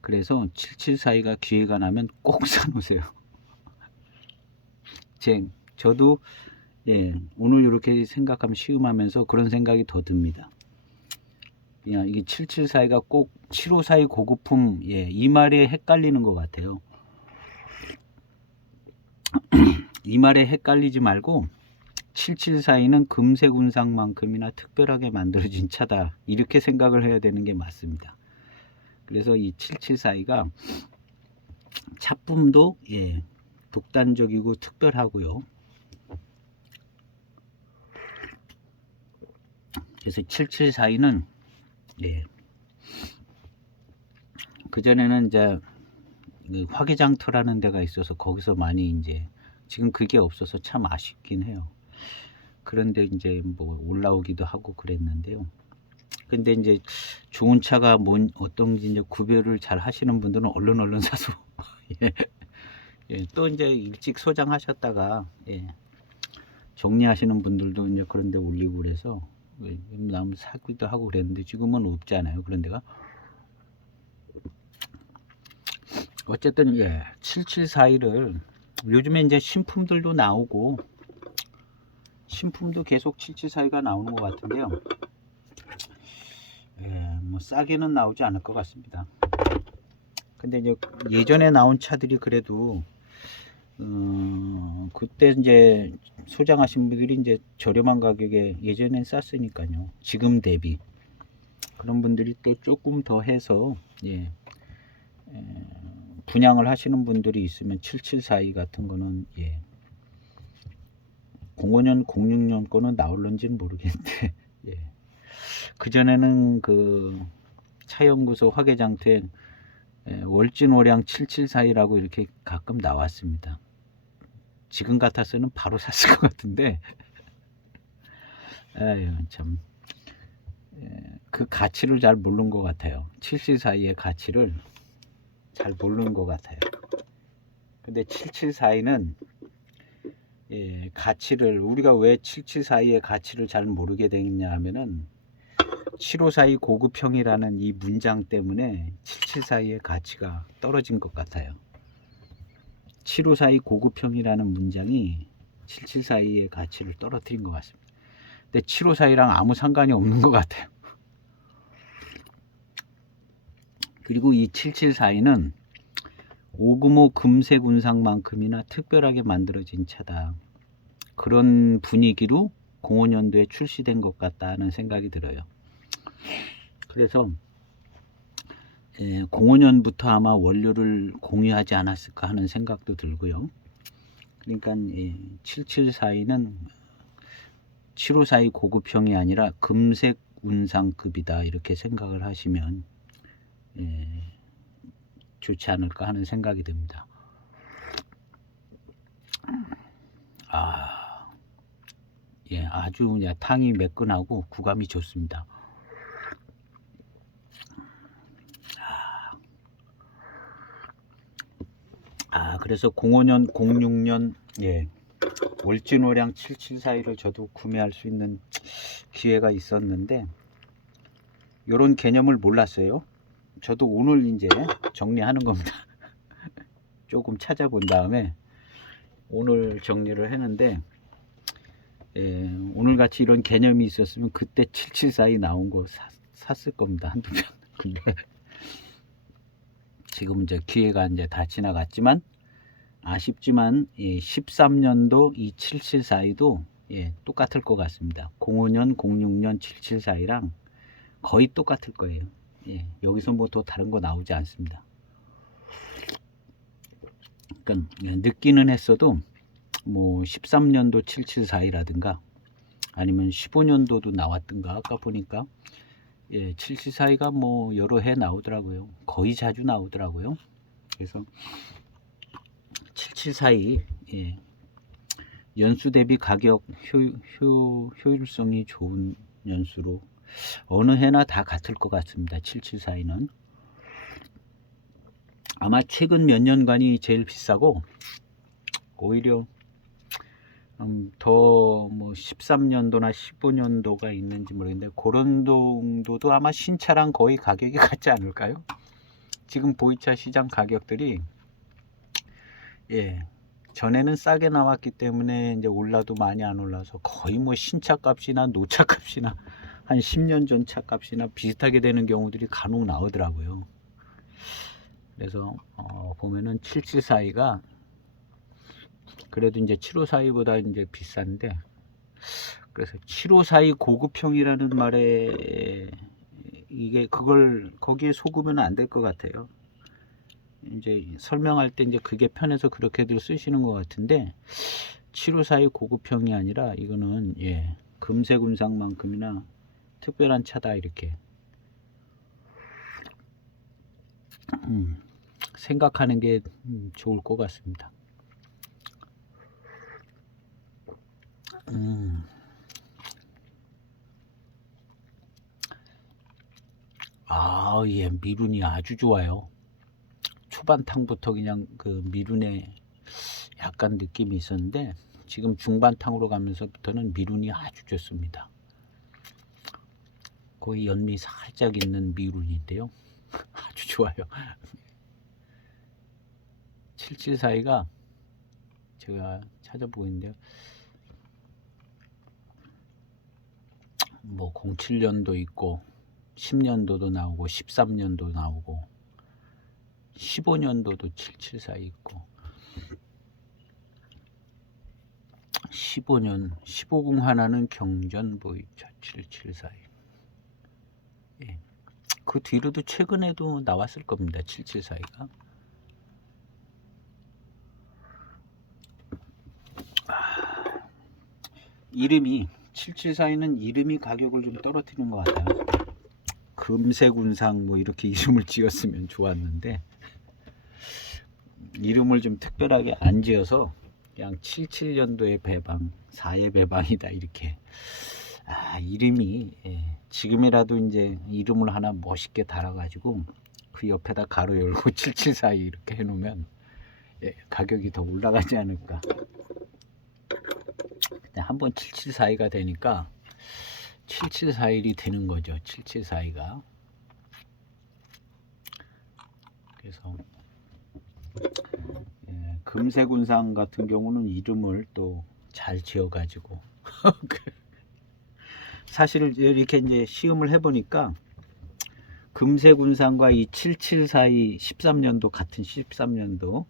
그래서 7742가 기회가 나면 꼭 사놓으세요. 저도 예, 오늘 이렇게 생각하면 시음하면서 그런 생각이 더 듭니다. 그냥 이게 7742가 꼭 7542 고급품 예, 이 말에 헷갈리는 것 같아요. 이 말에 헷갈리지 말고 7742는 금색 운상만큼이나 특별하게 만들어진 차다 이렇게 생각을 해야 되는 게 맞습니다. 그래서 이 7742가 차품도 예, 독단적이고 특별하고요. 그래서 7742는 예, 그전에는 이제 그 화개장터라는 데가 있어서 거기서 많이 이제 지금 그게 없어서 참 아쉽긴 해요. 그런데 이제 뭐 올라오기도 하고 그랬는데요. 근데 이제 좋은 차가 뭔 어떤지 이제 구별을 잘 하시는 분들은 얼른 사서 예, 예, 또 이제 일찍 소장하셨다가 예, 정리하시는 분들도 이제 그런 데 올리고 그래서 남 사기도 하고 그랬는데 지금은 없잖아요. 그런 데가. 어쨌든 예, 7742를 요즘에 이제 신품들도 나오고 신품도 계속 7742가 나오는 것 같은데요. 예, 뭐 싸게는 나오지 않을 것 같습니다. 근데 이제 예전에 나온 차들이 그래도 그때 이제 소장하신 분들이 이제 저렴한 가격에 예전엔 쌌으니까요. 지금 대비 그런 분들이 또 조금 더 해서 예, 분양을 하시는 분들이 있으면 7742 같은 거는 예, 05년 06년 거는 나올런지는 모르겠는데 예. 그전에는 그 차연구소 화개장터에 월진오량 7742라고 이렇게 가끔 나왔습니다. 지금 같았으면 바로 샀을 것 같은데 아유 참 그 가치를 잘 모르는 것 같아요. 7742의 가치를 잘 모르는 것 같아요. 근데 7742는 예, 가치를 우리가 왜 7742의 가치를 잘 모르게 되겠냐 하면은 7542 고급형이라는 이 문장 때문에 7742의 가치가 떨어진 것 같아요. 7542 고급형이라는 문장이 7742의 가치를 떨어뜨린 것 같습니다. 근데 7542랑 아무 상관이 없는 것 같아요. 그리고 이 7742는 595 금색 운상만큼이나 특별하게 만들어진 차다. 그런 분위기로 05년도에 출시된 것 같다는 생각이 들어요. 그래서 05년부터 아마 원료를 공유하지 않았을까 하는 생각도 들고요. 그러니까 7742는 7542 고급형이 아니라 금색 운상급이다 이렇게 생각을 하시면 좋지 않을까 하는 생각이 듭니다. 예, 아주 탕이 매끈하고 구감이 좋습니다. 그래서 05년, 06년, 예, 월진오량 7742를 저도 구매할 수 있는 기회가 있었는데 이런 개념을 몰랐어요. 저도 오늘 이제 정리하는 겁니다. 조금 찾아본 다음에 오늘 정리를 했는데, 오늘같이 이런 개념이 있었으면 그때 7742 나온 거 샀을 겁니다. 한두 편. 근데 지금 이제 기회가 이제 다 지나갔지만 아쉽지만 13년도 이 7742도 똑같을 것 같습니다. 05년, 06년 7742랑 거의 똑같을 거예요. 여기서 뭐 또 다른 거 나오지 않습니다. 그러니까 늦기는 했어도 뭐 13년도 7742라든가 아니면 15년도도 나왔던가 아까 보니까 7742가 뭐 여러 해 나오더라고요. 거의 자주 나오더라고요. 그래서 7742 연수 대비 가격 효율성이 좋은 연수로 어느 해나 다 같을 것 같습니다. 7742는 아마 최근 몇 년간이 제일 비싸고 오히려 더 뭐 13년도나 15년도가 있는지 모르겠는데 그런 정도도 아마 신차랑 거의 가격이 같지 않을까요? 지금 보이차 시장 가격들이 전에는 싸게 나왔기 때문에 이제 올라도 많이 안 올라서 거의 뭐 신차 값이나 노차 값이나 한 10년 전 차 값이나 비슷하게 되는 경우들이 간혹 나오더라고요. 그래서 보면은 7742가 그래도 이제 7542보다 이제 비싼데, 그래서 7542 고급형이라는 말에 이게 그걸 거기에 속으면 안 될 것 같아요. 이제 설명할 때 이제 그게 편해서 그렇게들 쓰시는 것 같은데 7542 고급형이 아니라 이거는 금색 운상만큼이나 특별한 차다 이렇게 생각하는 게 좋을 것 같습니다. 미룬이 아주 좋아요. 초반탕부터 그냥 그 미룬에 약간 느낌이 있었는데 지금 중반탕으로 가면서부터는 미룬이 아주 좋습니다. 거의 연미 살짝 있는 미룬인데요. 아주 좋아요. 7742가 제가 찾아보고 있는데요. 뭐 07년도 있고 10년도도 나오고 13년도 나오고 15년도도 7742 있고 15년 15공 하나는 경전 보이차 7742. 그 뒤로도 최근에도 나왔을 겁니다. 7742가. 이름이 7742는 이름이 가격을 좀 떨어뜨리는 것 같아요. 금색 운상 뭐 이렇게 이름을 지었으면 좋았는데 이름을 좀 특별하게 안 지어서 그냥 77년도의 배방 4의 배방이다 이렇게. 이름이 지금이라도 이제 이름을 하나 멋있게 달아가지고 그 옆에다 가로 열고 7742 이렇게 해놓으면 가격이 더 올라가지 않을까. 한번 7742가 되니까 7741이 되는 거죠. 7742가. 그래서 금색 운상 같은 경우는 이름을 또 잘 지어 가지고 사실 이렇게 이제 시음을 해 보니까 금색 운상과 이 7742 13년도 같은 13년도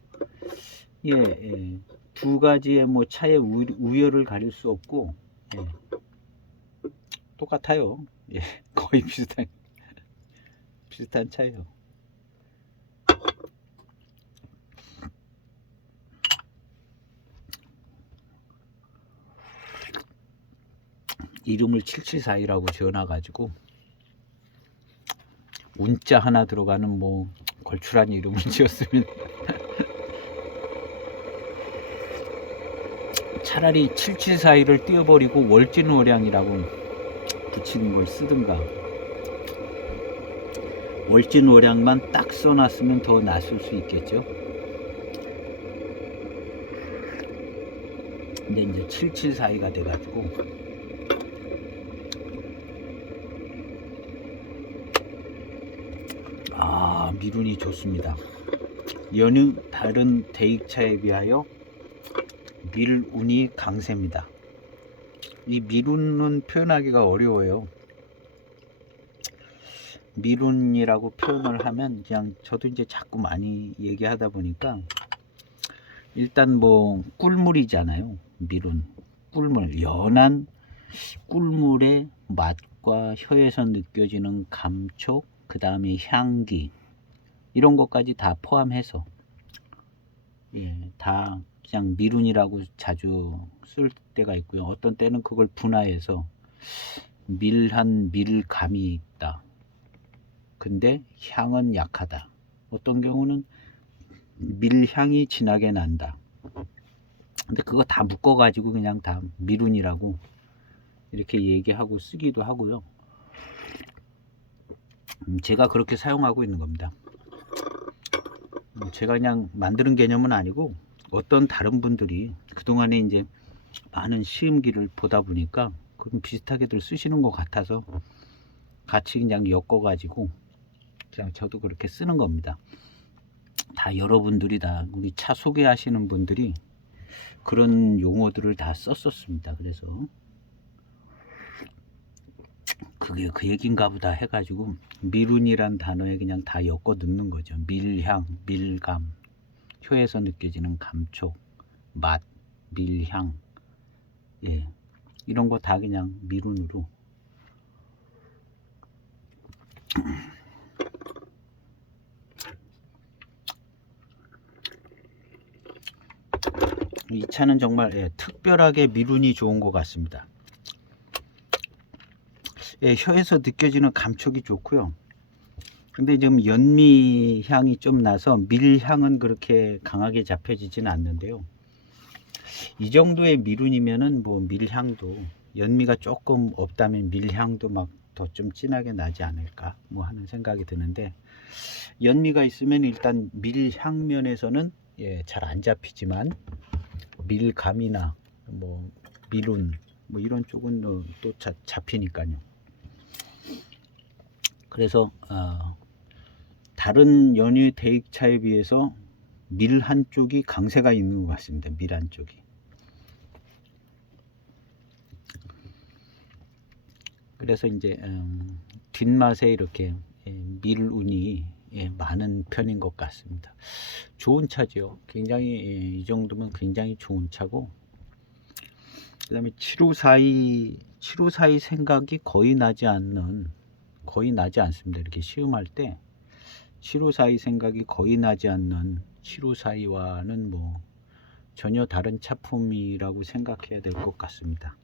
두 가지의 뭐 차의 우열을 가릴 수 없고 똑같아요. 거의 비슷한 차예요. 이름을 7742라고 지어놔가지고 운자 하나 들어가는 뭐 걸출한 이름을 지었으면 차라리 7742를 띄워버리고 월진오량이라고 붙이는 걸 쓰든가 월진오량만 딱 써놨으면 더 낫을 수 있겠죠. 근데 이제 7742가 돼가지고 미룬이 좋습니다. 여느 다른 대익차에 비하여 밀운이 강세입니다. 이 미룬은 표현하기가 어려워요. 미룬이라고 표현을 하면 그냥 저도 이제 자꾸 많이 얘기하다 보니까 일단 뭐 꿀물이잖아요. 미룬 꿀물, 연한 꿀물의 맛과 혀에서 느껴지는 감촉, 그 다음에 향기, 이런 것까지 다 포함해서 다 그냥 미룬이라고 자주 쓸 때가 있고요. 어떤 때는 그걸 분화해서 밀한 밀감이 있다. 근데 향은 약하다. 어떤 경우는 밀향이 진하게 난다. 근데 그거 다 묶어 가지고 그냥 다 미룬이라고 이렇게 얘기하고 쓰기도 하고요. 제가 그렇게 사용하고 있는 겁니다. 제가 그냥 만드는 개념은 아니고 어떤 다른 분들이 그동안에 이제 많은 시음기를 보다 보니까 그럼 비슷하게들 쓰시는 것 같아서 같이 그냥 엮어 가지고 그냥 저도 그렇게 쓰는 겁니다. 다 여러분들이 다 우리 차 소개하시는 분들이 그런 용어들을 다 썼었습니다. 그래서 그게 그 얘기인가 보다 해가지고 미룬이란 단어에 그냥 다 엮어 넣는 거죠. 밀향, 밀감, 혀에서 느껴지는 감촉, 맛, 밀향, 이런 거 다 그냥 미룬으로. 이 차는 정말 특별하게 미룬이 좋은 것 같습니다. 혀에서 느껴지는 감촉이 좋고요. 근데 지금 연미 향이 좀 나서 밀향은 그렇게 강하게 잡혀지지는 않는데요. 이 정도의 미룬이면은 뭐 밀향도 연미가 조금 없다면 밀향도 막 더 좀 진하게 나지 않을까 뭐 하는 생각이 드는데, 연미가 있으면 일단 밀향 면에서는 잘 안 잡히지만 밀감이나 뭐 밀운 뭐 이런 쪽은 또 잡히니까요. 그래서 다른 연유 대익차에 비해서 밀 한쪽이 강세가 있는 것 같습니다. 밀 한쪽이. 그래서 이제 뒷맛에 이렇게 밀운이 많은 편인 것 같습니다. 좋은 차죠. 굉장히 이 정도면 굉장히 좋은 차고, 그 다음에 7542 생각이 거의 나지 않습니다. 이렇게 시음할 때 7542 생각이 거의 나지 않는 7542와는 뭐 전혀 다른 차품이라고 생각해야 될 것 같습니다.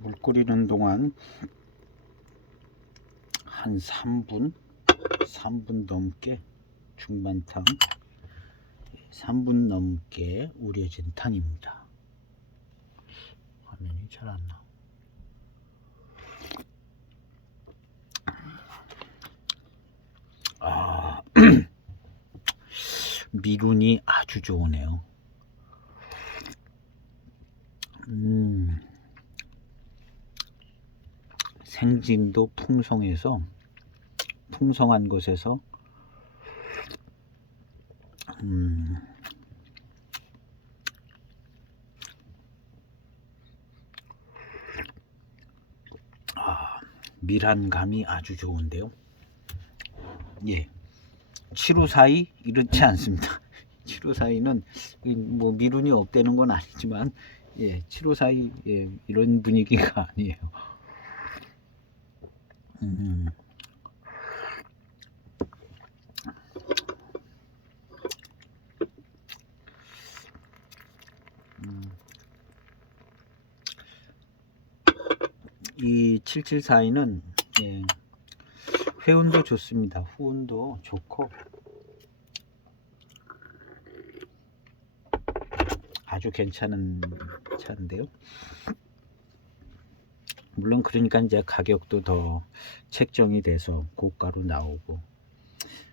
물 끓이는 동안 한 3분 넘게 중반탕 3분 넘게 우려진 탕입니다. 화면이 잘 안 나와. 미룬이 아주 좋으네요. 생진도 풍성한 곳에서 밀한감이 아주 좋은데요. 7542 이렇지 않습니다. 7542는 뭐 미룬이 없다는 건 아니지만 7542 이런 분위기가 아니에요. 이 7742는 회운도 좋습니다. 후운도 좋고 아주 괜찮은 차인데요. 물론 그러니까 이제 가격도 더 책정이 돼서 고가로 나오고,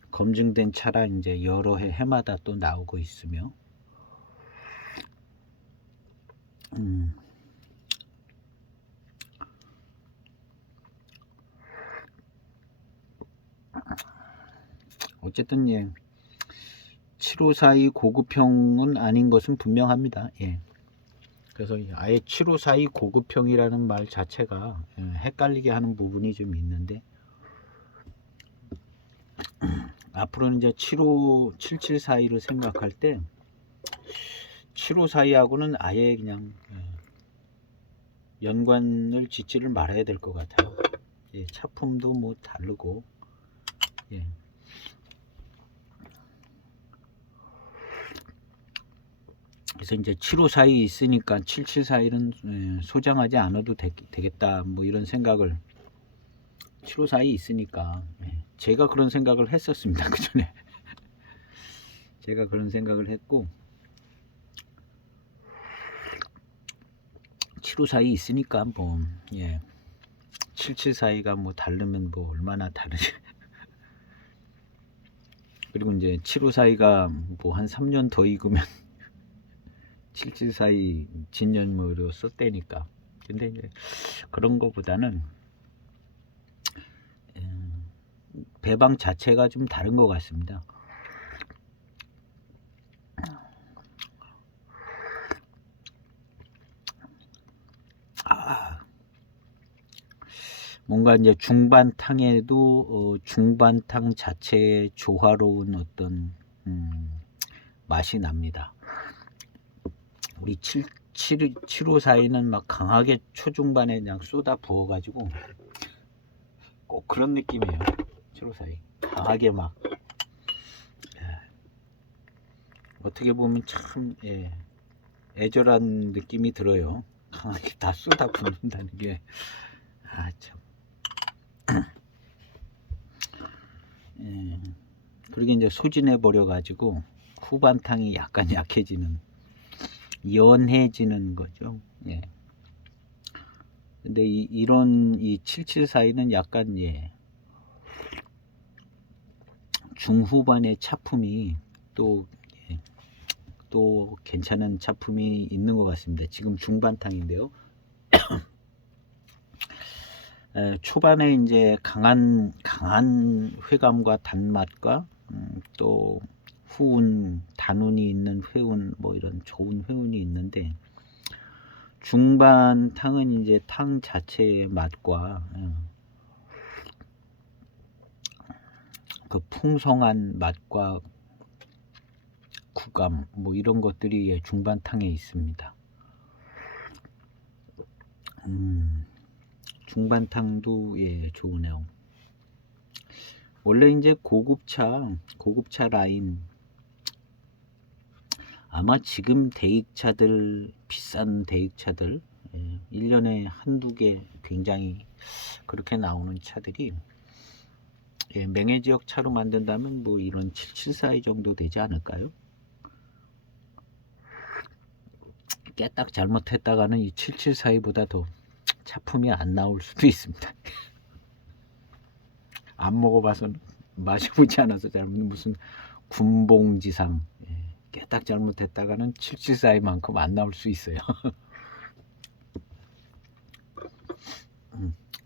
검증된 차라 이제 여러 해마다 또 나오고 있으며, 어쨌든 예, 7542 고급형은 아닌 것은 분명합니다. 예. 그래서 아예 7542 고급형이라는 말 자체가 헷갈리게 하는 부분이 좀 있는데, 앞으로는 이제 7742를 생각할 때 7542하고는 아예 그냥 연관을 짓지를 말아야 될 것 같아요. 예, 차품도 뭐 다르고, 예. 그래서 이제 7542 있으니까 7741은 소장하지 않아도 되겠다, 뭐 이런 생각을, 7542 있으니까 제가 그런 생각을 했었습니다. 그 전에 제가 그런 생각을 했고, 7542 있으니까 뭐 7742가 뭐 다르면 뭐 얼마나 다르지. 그리고 이제 7542가 뭐 한 3년 더 익으면 7742 진년무로 썼대니까. 근데 이제 그런 거보다는 배방 자체가 좀 다른 것 같습니다. 뭔가 이제 중반탕에도 중반탕 자체의 조화로운 어떤 맛이 납니다. 우리 7542는 막 강하게 초중반에 그냥 쏟아 부어 가지고 꼭 그런 느낌이에요. 7542 강하게 막 어떻게 보면 참 애절한 느낌이 들어요. 강하게 다 쏟아 붓는다는 게 참. 그리고 이제 소진해 버려 가지고 후반탕이 약간 약해지는, 연해지는 거죠. 예. 근데 이런 7742는 약간 중후반의 차품이 또 괜찮은 차품이 있는 것 같습니다. 지금 중반탕인데요. 초반에 이제 강한 회감과 단맛과 또 후운, 단운이 있는 회운, 뭐 이런 좋은 회운이 있는데, 중반 탕은 이제 탕 자체의 맛과 그 풍성한 맛과 구감, 뭐 이런 것들이 중반 탕에 있습니다. 중반탕도 좋으네요. 원래 이제 고급차 라인, 아마 지금 대익차들, 비싼 대익차들 1년에 한두 개 굉장히 그렇게 나오는 차들이 맹해지역 차로 만든다면 뭐 이런 7742 정도 되지 않을까요? 깨딱 잘못했다가는 이 7742보다 더 차품이 안 나올 수도 있습니다. 안 먹어봐서 마셔보지 않아서 잘 모르는 무슨 군봉지상, 깨딱 잘못했다가는 7742만큼 안 나올 수 있어요.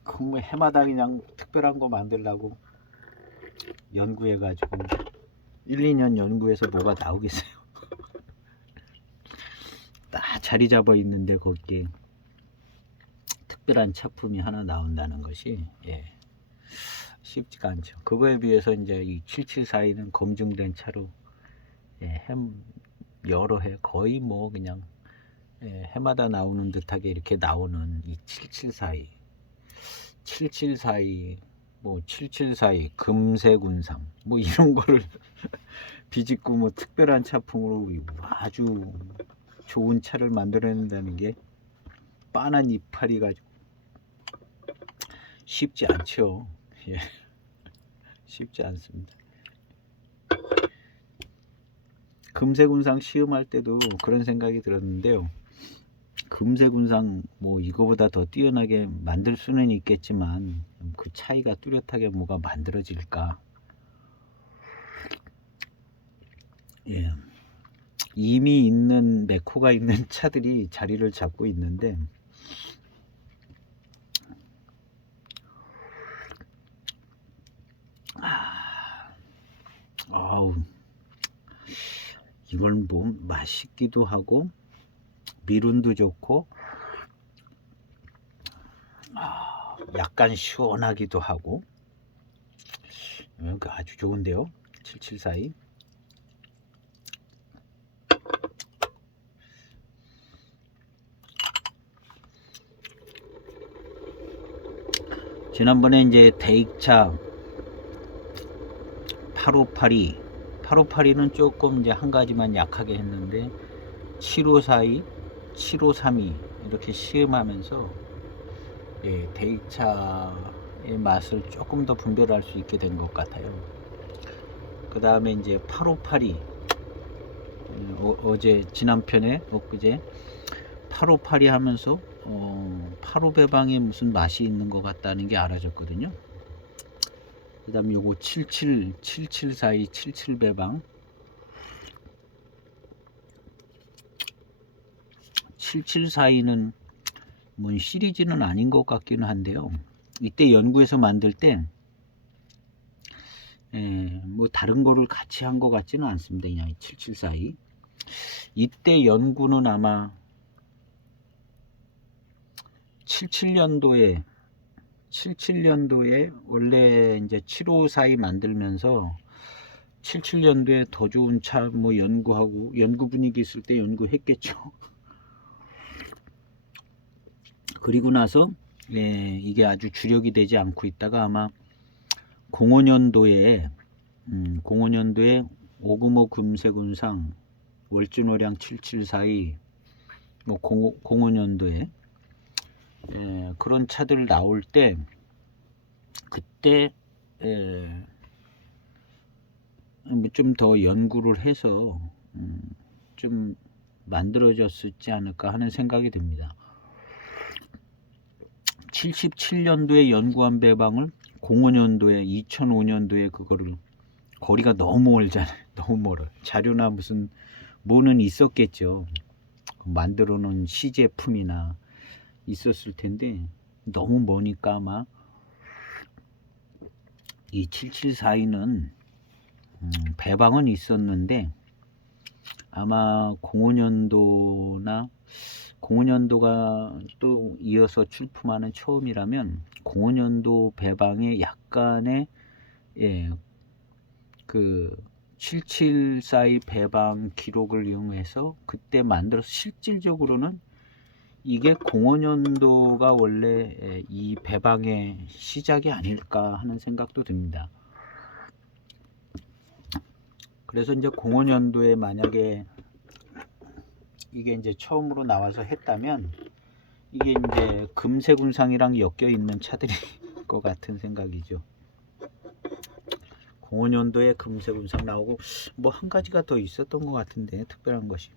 그 뭐 해마다 그냥 특별한 거 만들려고 연구해가지고 1, 2년 연구해서 뭐가 나오겠어요. 딱 자리 잡아 있는데 거기에 특별한 차품이 하나 나온다는 것이 쉽지가 않죠. 그거에 비해서 이제 이 7742는 검증된 차로 여러 해 거의 뭐 그냥 해마다 나오는 듯하게 이렇게 나오는 이 7742 뭐 7742 금세군상 뭐 이런 거를 비집고 뭐 특별한 차품으로 아주 좋은 차를 만들어낸다는 게 빤한 이파리 가지고 쉽지 않죠. 쉽지 않습니다. 금세군상 시음할 때도 그런 생각이 들었는데요. 금세군상 뭐 이거보다 더 뛰어나게 만들 수는 있겠지만 그 차이가 뚜렷하게 뭐가 만들어질까? 예. 이미 있는 메코가 있는 차들이 자리를 잡고 있는데 아우 이건 뭐 맛있기도 하고 미룬도 좋고 약간 시원하기도 하고 아주 좋은데요. 7742 지난번에 이제 대익차 8582는 조금 이제 한 가지만 약하게 했는데 7542, 7532 이렇게 시음하면서 예, 대익차의 맛을 조금 더 분별할 수 있게 된 것 같아요. 그 다음에 이제 8582 어제 지난편에 엊그제 8582 하면서 85배방에 무슨 맛이 있는 것 같다는 게 알아졌거든요. 그 다음에 요거 7742 77배방 7742는 뭔 시리즈는 아닌 것 같기는 한데요. 이때 연구해서 만들 때 뭐 다른 거를 같이 한 것 같지는 않습니다. 그냥 7742 이때 연구는 아마 77년도에 원래 이제 7542 만들면서 77년도에 더 좋은 차 뭐 연구하고 연구 분위기 있을 때 연구했겠죠. 그리고 나서 이게 아주 주력이 되지 않고 있다가 아마 05년도에 595 금세군상 월주노량 7742 뭐 05년도에 그런 차들 나올 때 그때 좀 더 연구를 해서 좀 만들어졌지 않을까 하는 생각이 듭니다. 77년도에 연구한 배방을 05년도에 2005년도에 그거를 거리가 너무 멀잖아요. 너무 멀어요. 자료나 무슨 뭐는 있었겠죠. 만들어 놓은 시제품이나 있었을 텐데 너무 머니까 아마 이 7742는 배방은 있었는데 아마 05년도가 또 이어서 출품하는 처음이라면 05년도 배방에 약간의 그 7742 배방 기록을 이용해서 그때 만들어서 실질적으로는 이게 05년도가 원래 이 배방의 시작이 아닐까 하는 생각도 듭니다. 그래서 이제 05년도에 만약에 이게 이제 처음으로 나와서 했다면 이게 이제 금세군상이랑 엮여 있는 차들일 것 같은 생각이죠. 05년도에 금세군상 나오고 뭐 한 가지가 더 있었던 것 같은데 특별한 것이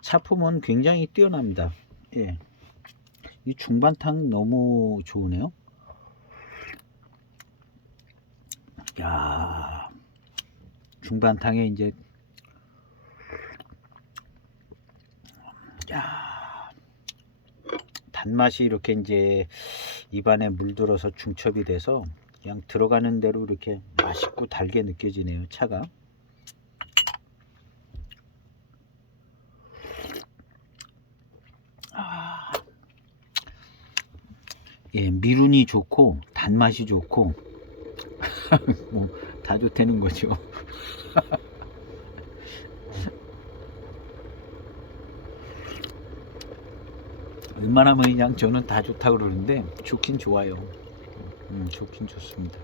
차품은 굉장히 뛰어납니다. 이 중반탕 너무 좋으네요. 야, 중반탕에 이제 단맛이 이렇게 이제 입안에 물들어서 중첩이 돼서 그냥 들어가는 대로 이렇게 맛있고 달게 느껴지네요. 차가. 미룬이 좋고 단맛이 좋고 뭐 다 좋다는 거죠. 웬만하면 그냥 저는 다 좋다 그러는데 좋긴 좋아요. 좋긴 좋습니다.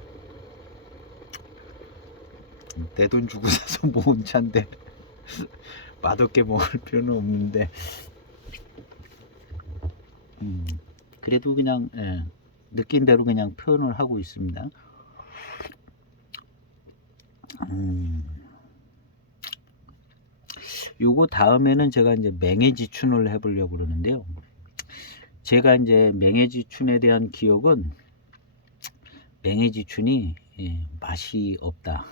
내 돈 주고 사서 모은 차인데 맛없게 먹을 필요는 없는데 그래도 그냥 느낀 대로 그냥 표현을 하고 있습니다. 요거 다음에는 제가 이제 맹해지춘을 해보려고 그러는데요. 제가 이제 맹해지춘에 대한 기억은 맹해지춘이 맛이 없다.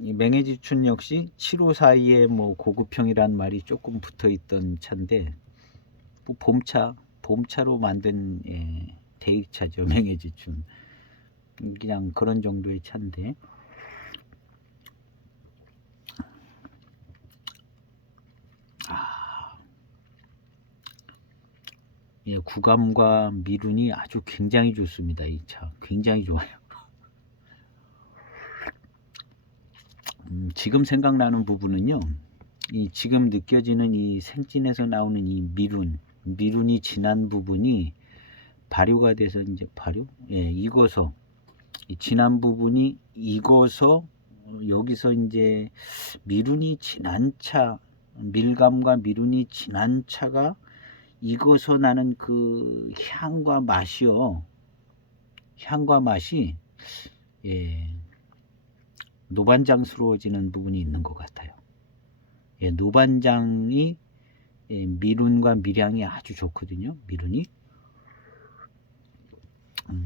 이 맹해지춘 역시 7호 사이에 뭐 고급형이란 말이 조금 붙어 있던 차인데 뭐 봄차로 만든 대익차죠. 맹해지춘 그냥 그런 정도의 차인데 구감과 미륜이 아주 굉장히 좋습니다. 이 차 굉장히 좋아요. 지금 생각나는 부분은요, 이 지금 느껴지는 이 생진에서 나오는 이 미륜이 진한 부분이 발효가 돼서 이제 익어서 이 진한 부분이 익어서 여기서 이제 미륜이 진한 차, 밀감과 미륜이 진한 차가 익어서 나는 그 향과 맛이요. 향과 맛이 노반장스러워지는 부분이 있는 것 같아요. 노반장이 미륜과 미량이 아주 좋거든요. 미륜이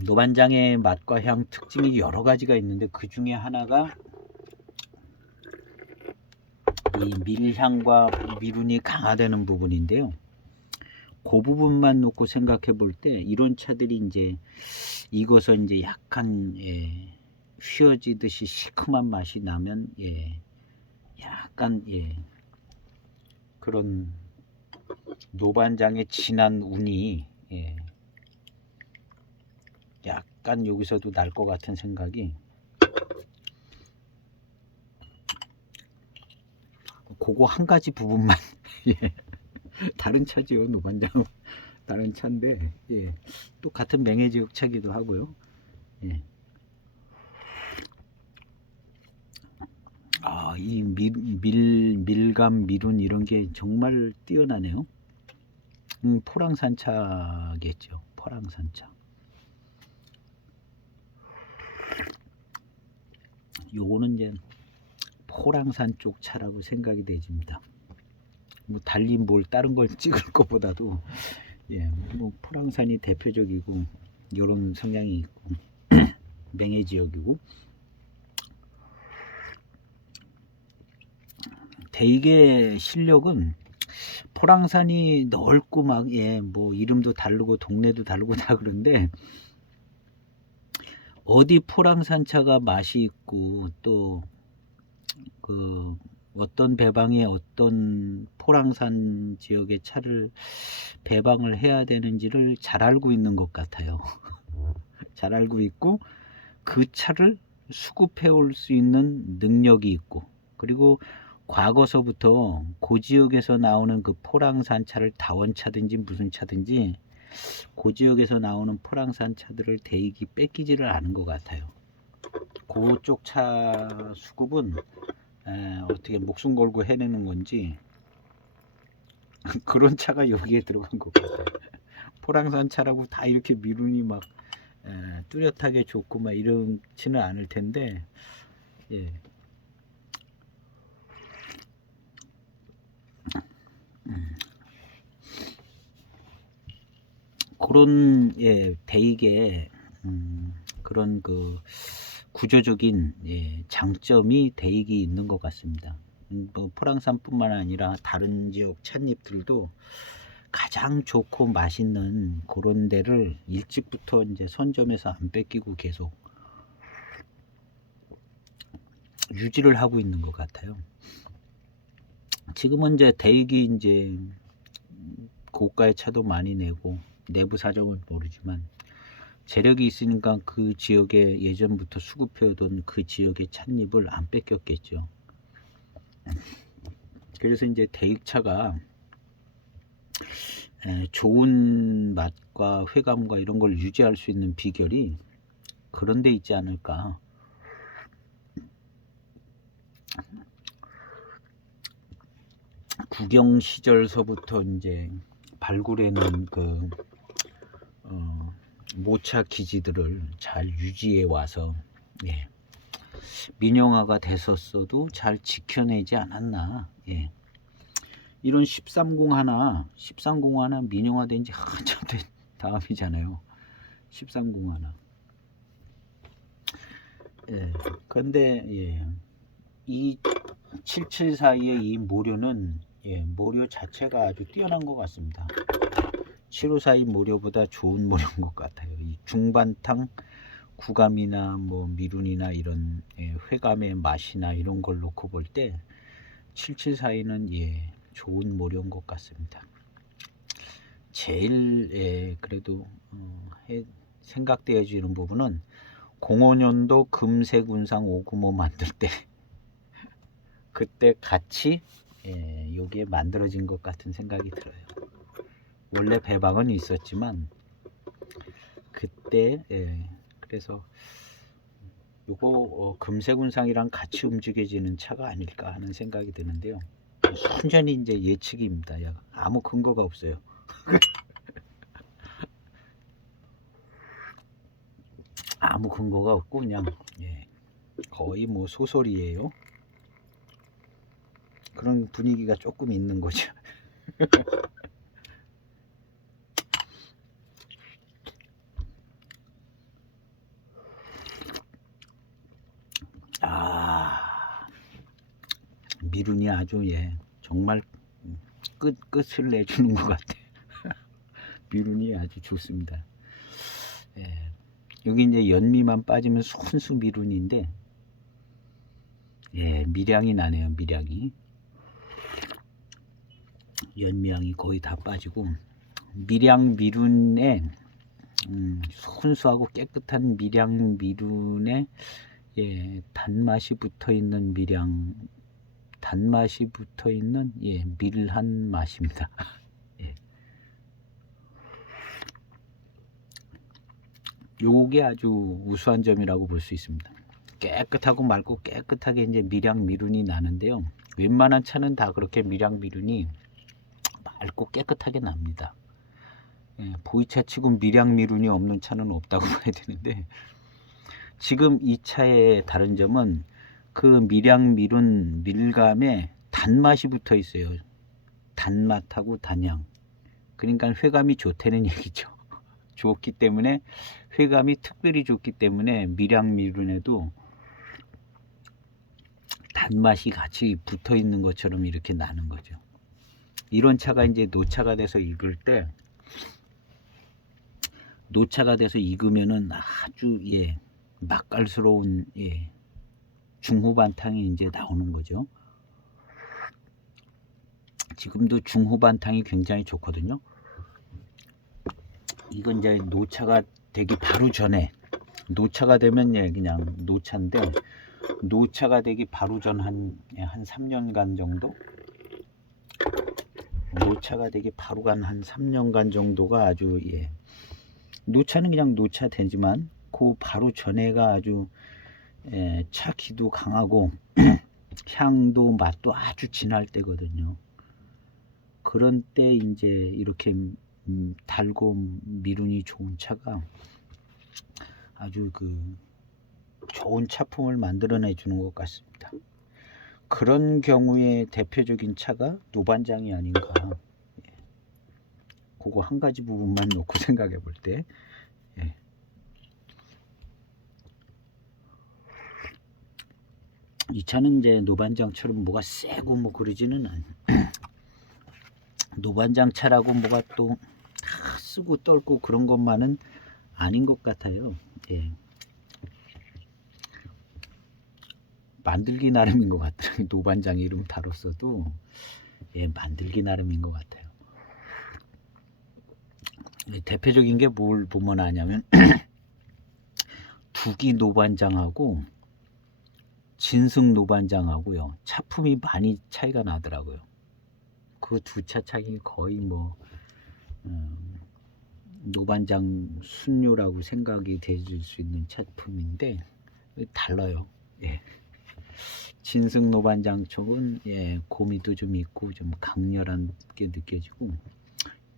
노반장의 맛과 향 특징이 여러 가지가 있는데 그 중에 하나가 이 밀향과 미륜이 강화되는 부분인데요. 그 부분만 놓고 생각해 볼 때 이런 차들이 이제 익어서 이제 약간 휘어지듯이 시큼한 맛이 나면 약간 그런 노반장의 진한 운이 약간 여기서도 날 것 같은 생각이 그거 한 가지 부분만 다른 차지요. 노반장 다른 차인데 또 같은 맹해지역 차기도 하고요. 이 밀감 미륜 이런 게 정말 뛰어나네요. 포랑산차겠죠. 포랑산차. 요거는 이제 포랑산 쪽 차라고 생각이 되집니다. 뭐 달리 뭘 다른 걸 찍을 것보다도 뭐 포랑산이 대표적이고 이런 성향이 있고 맹해 지역이고 대익의 실력은 포랑산이 넓고 막 뭐 이름도 다르고 동네도 다르고 다 그런데 어디 포랑산 차가 맛이 있고 또 그 어떤 배방에 어떤 포랑산 지역의 차를 배방을 해야 되는지를 잘 알고 있는 것 같아요. 잘 알고 있고 그 차를 수급해 올 수 있는 능력이 있고 그리고 과거서부터 그 지역에서 나오는 그 포랑산 차를 다원차든지 무슨 차든지 그 지역에서 나오는 포랑산 차들을 대익이 뺏기지를 않은 것 같아요. 그쪽 차 수급은 어떻게 목숨 걸고 해내는 건지 그런 차가 여기에 들어간 것 같아요. 포랑산 차라고 다 이렇게 미륜이 막 뚜렷하게 좋고 막 이렇지는 않을 텐데 그런 대익의 그런 그 구조적인 장점이 대익이 있는 것 같습니다. 뭐 포랑산뿐만 아니라 다른 지역 찻잎들도 가장 좋고 맛있는 그런 데를 일찍부터 이제 선점해서 안 뺏기고 계속 유지를 하고 있는 것 같아요. 지금은 이제 대익이 이제 고가의 차도 많이 내고 내부 사정은 모르지만 재력이 있으니까 그 지역에 예전부터 수급해오던 그 지역의 찻잎을 안 뺏겼겠죠. 그래서 이제 대익차가 좋은 맛과 회감과 이런 걸 유지할 수 있는 비결이 그런 데 있지 않을까. 국영 시절서부터 이제 발굴해놓은 그 모차 기지들을 잘 유지해 와서 예, 민영화가 됐었어도 잘 지켜내지 않았나. 예. 이런 13공 하나 민영화된 지 한참 된 다음이잖아요. 13공 하나. 예. 근데 예. 이 774의 이 모료는 예, 모료 자체가 아주 뛰어난 것 같습니다. 7542 모료보다 좋은 모료인 것 같아요. 이 중반탕 구감이나 뭐 미룬이나 이런 예, 회감의 맛이나 이런 걸 놓고 볼 때 7742는 예, 좋은 모료인 것 같습니다. 제일 예, 그래도 생각되어지는 부분은 05년도 금세군상 595 만들 때 그때 같이 예, 요게 만들어진 것 같은 생각이 들어요. 원래 배방은 있었지만 그때 예, 그래서 요거 금세군상이랑 같이 움직여지는 차가 아닐까 하는 생각이 드는데요. 순전히 이제 예측입니다. 아무 근거가 없어요. 아무 근거가 없고 그냥 예, 거의 뭐 소설이에요. 그런 분위기가 조금 있는 거죠. 미룬이 아주 예, 정말 끝을 내주는 것 같아. 미룬이 아주 좋습니다. 예, 여기 이제 연미만 빠지면 순수 미룬인데 예, 미량이 나네요. 미량이 연미향이 거의 다 빠지고 미량 미룬에 순수하고 깨끗한 미량 미룬에 예, 단맛이 붙어 있는 단맛이 붙어 있는 예, 밀한 맛입니다. 예. 요게 아주 우수한 점이라고 볼 수 있습니다. 깨끗하고 맑고 깨끗하게 이제 미량 미룬이 나는데요. 웬만한 차는 다 그렇게 미량 미룬이 맑고 깨끗하게 납니다. 예, 보이차 치고 미량 미룬이 없는 차는 없다고 봐야 되는데 지금 이 차의 다른 점은 그 미량 미룬 밀감에 단맛이 붙어 있어요. 단맛하고 단향. 그러니까 회감이 좋다는 얘기죠. 좋기 때문에 회감이 특별히 좋기 때문에 미량 미룬에도 단맛이 같이 붙어 있는 것처럼 이렇게 나는 거죠. 이런 차가 이제 노차가 돼서 익을 때 노차가 돼서 익으면은 아주 예, 맛깔스러운 예, 중후반탕이 이제 나오는 거죠. 지금도 중후반탕이 굉장히 좋거든요. 이건 이제 노차가 되기 바로 전에 노차가 되면 예, 그냥 노차인데 노차가 되기 바로 전 한 3년간 정도 노차가 되기 바로 간 한 3년간 정도가 아주 예, 노차는 그냥 노차 되지만 그 바로 전에가 아주 예, 차 기도 강하고 향도 맛도 아주 진할 때거든요. 그런 때 이제 이렇게 달고 미룬이 좋은 차가 아주 그 좋은 차품을 만들어내 주는 것 같습니다. 그런 경우에 대표적인 차가 노반장이 아닌가. 그거 한 가지 부분만 놓고 생각해 볼 때. 예. 이 차는 이제 노반장처럼 뭐가 세고 뭐 그러지는 않아요. 노반장 차라고 뭐가 또 쓰고 떨고 그런 것만은 아닌 것 같아요. 예. 만들기 나름인 것 같아요. 노반장 이름 다뤘어도 예, 만들기 나름인 것 같아요. 대표적인 게 뭘 보면 아냐면 두기 노반장하고 진승 노반장하고요. 차품이 많이 차이가 나더라고요. 그 두 차 차이 거의 뭐 노반장 순류라고 생각이 되질 수 있는 차품인데 달라요. 예. 진승노반장 쪽은 고미도 좀 있고 좀 강렬한 게 느껴지고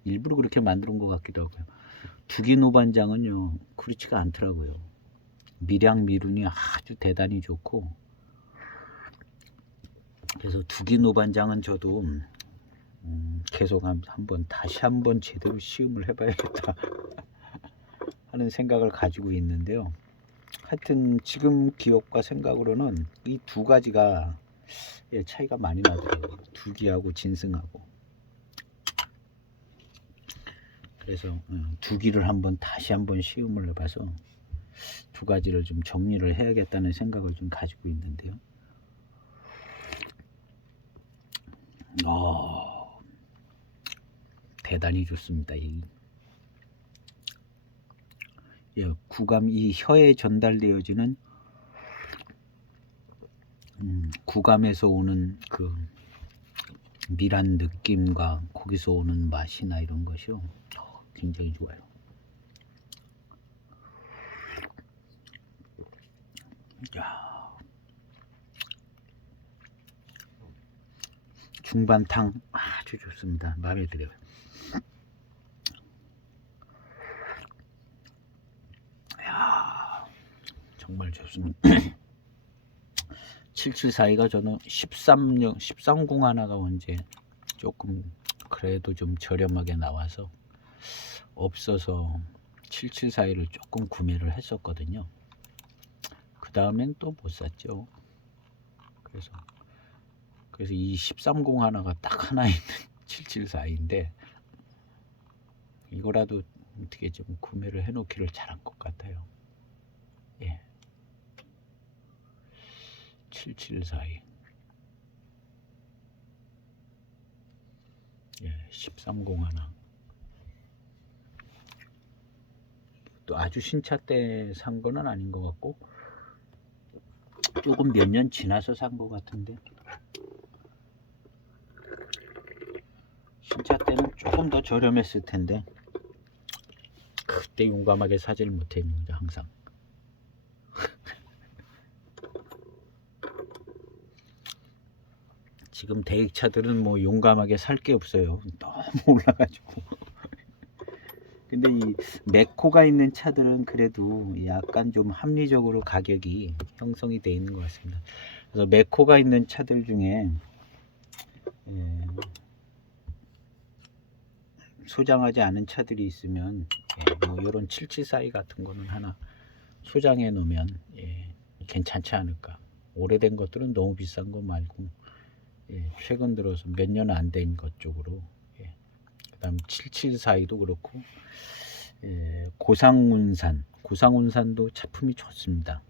일부러 그렇게 만든 것 같기도 하고요. 두기노반장은요 그렇지가 않더라고요. 밀양미룬이 아주 대단히 좋고, 그래서 두기노반장은 저도 계속 다시 한번 제대로 시음을 해봐야겠다 하는 생각을 가지고 있는데요. 하여튼 지금 기억과 생각으로는 이 두 가지가 차이가 많이 나더라고요. 두기하고 진승하고. 그래서 두기를 다시 한번 시음을 해봐서 두 가지를 좀 정리를 해야겠다는 생각을 좀 가지고 있는데요. 대단히 좋습니다. 구감, 이 혀에 전달되어지는 구감에서 오는 그 밀한 느낌과 거기서 오는 맛이나 이런 것이요 굉장히 좋아요. 중반탕 아주 좋습니다. 마음에 들어요. 정말 좋습니다. 7742가 저는 13공 하나가 언제 조금 그래도 좀 저렴하게 나와서 없어서 7742를 조금 구매를 했었거든요. 그 다음엔 또 못 샀죠. 그래서 이 13공 하나가 딱 하나 있는 7742인데 이거라도 어떻게 좀 구매를 해놓기를 잘한 것 같아요. 7742 13공 하나 또 아주 신차 때 산 거는 아닌 것 같고 조금 몇 년 지나서 산 것 같은데 신차 때는 조금 더 저렴했을 텐데 그때 용감하게 사지를 못했는 거죠. 항상 지금 대익차들은 뭐 용감하게 살 게 없어요. 너무 올라가지고 근데 이 메코가 있는 차들은 그래도 약간 좀 합리적으로 가격이 형성이 되어 있는 것 같습니다. 그래서 메코가 있는 차들 중에 소장하지 않은 차들이 있으면 뭐 이런 7742 같은 거는 하나 소장해 놓으면 괜찮지 않을까. 오래된 것들은 너무 비싼 거 말고 최근 들어서 몇 년 안 된 것 쪽으로 그 다음 7742도 그렇고 고상운산도 차품이 좋습니다.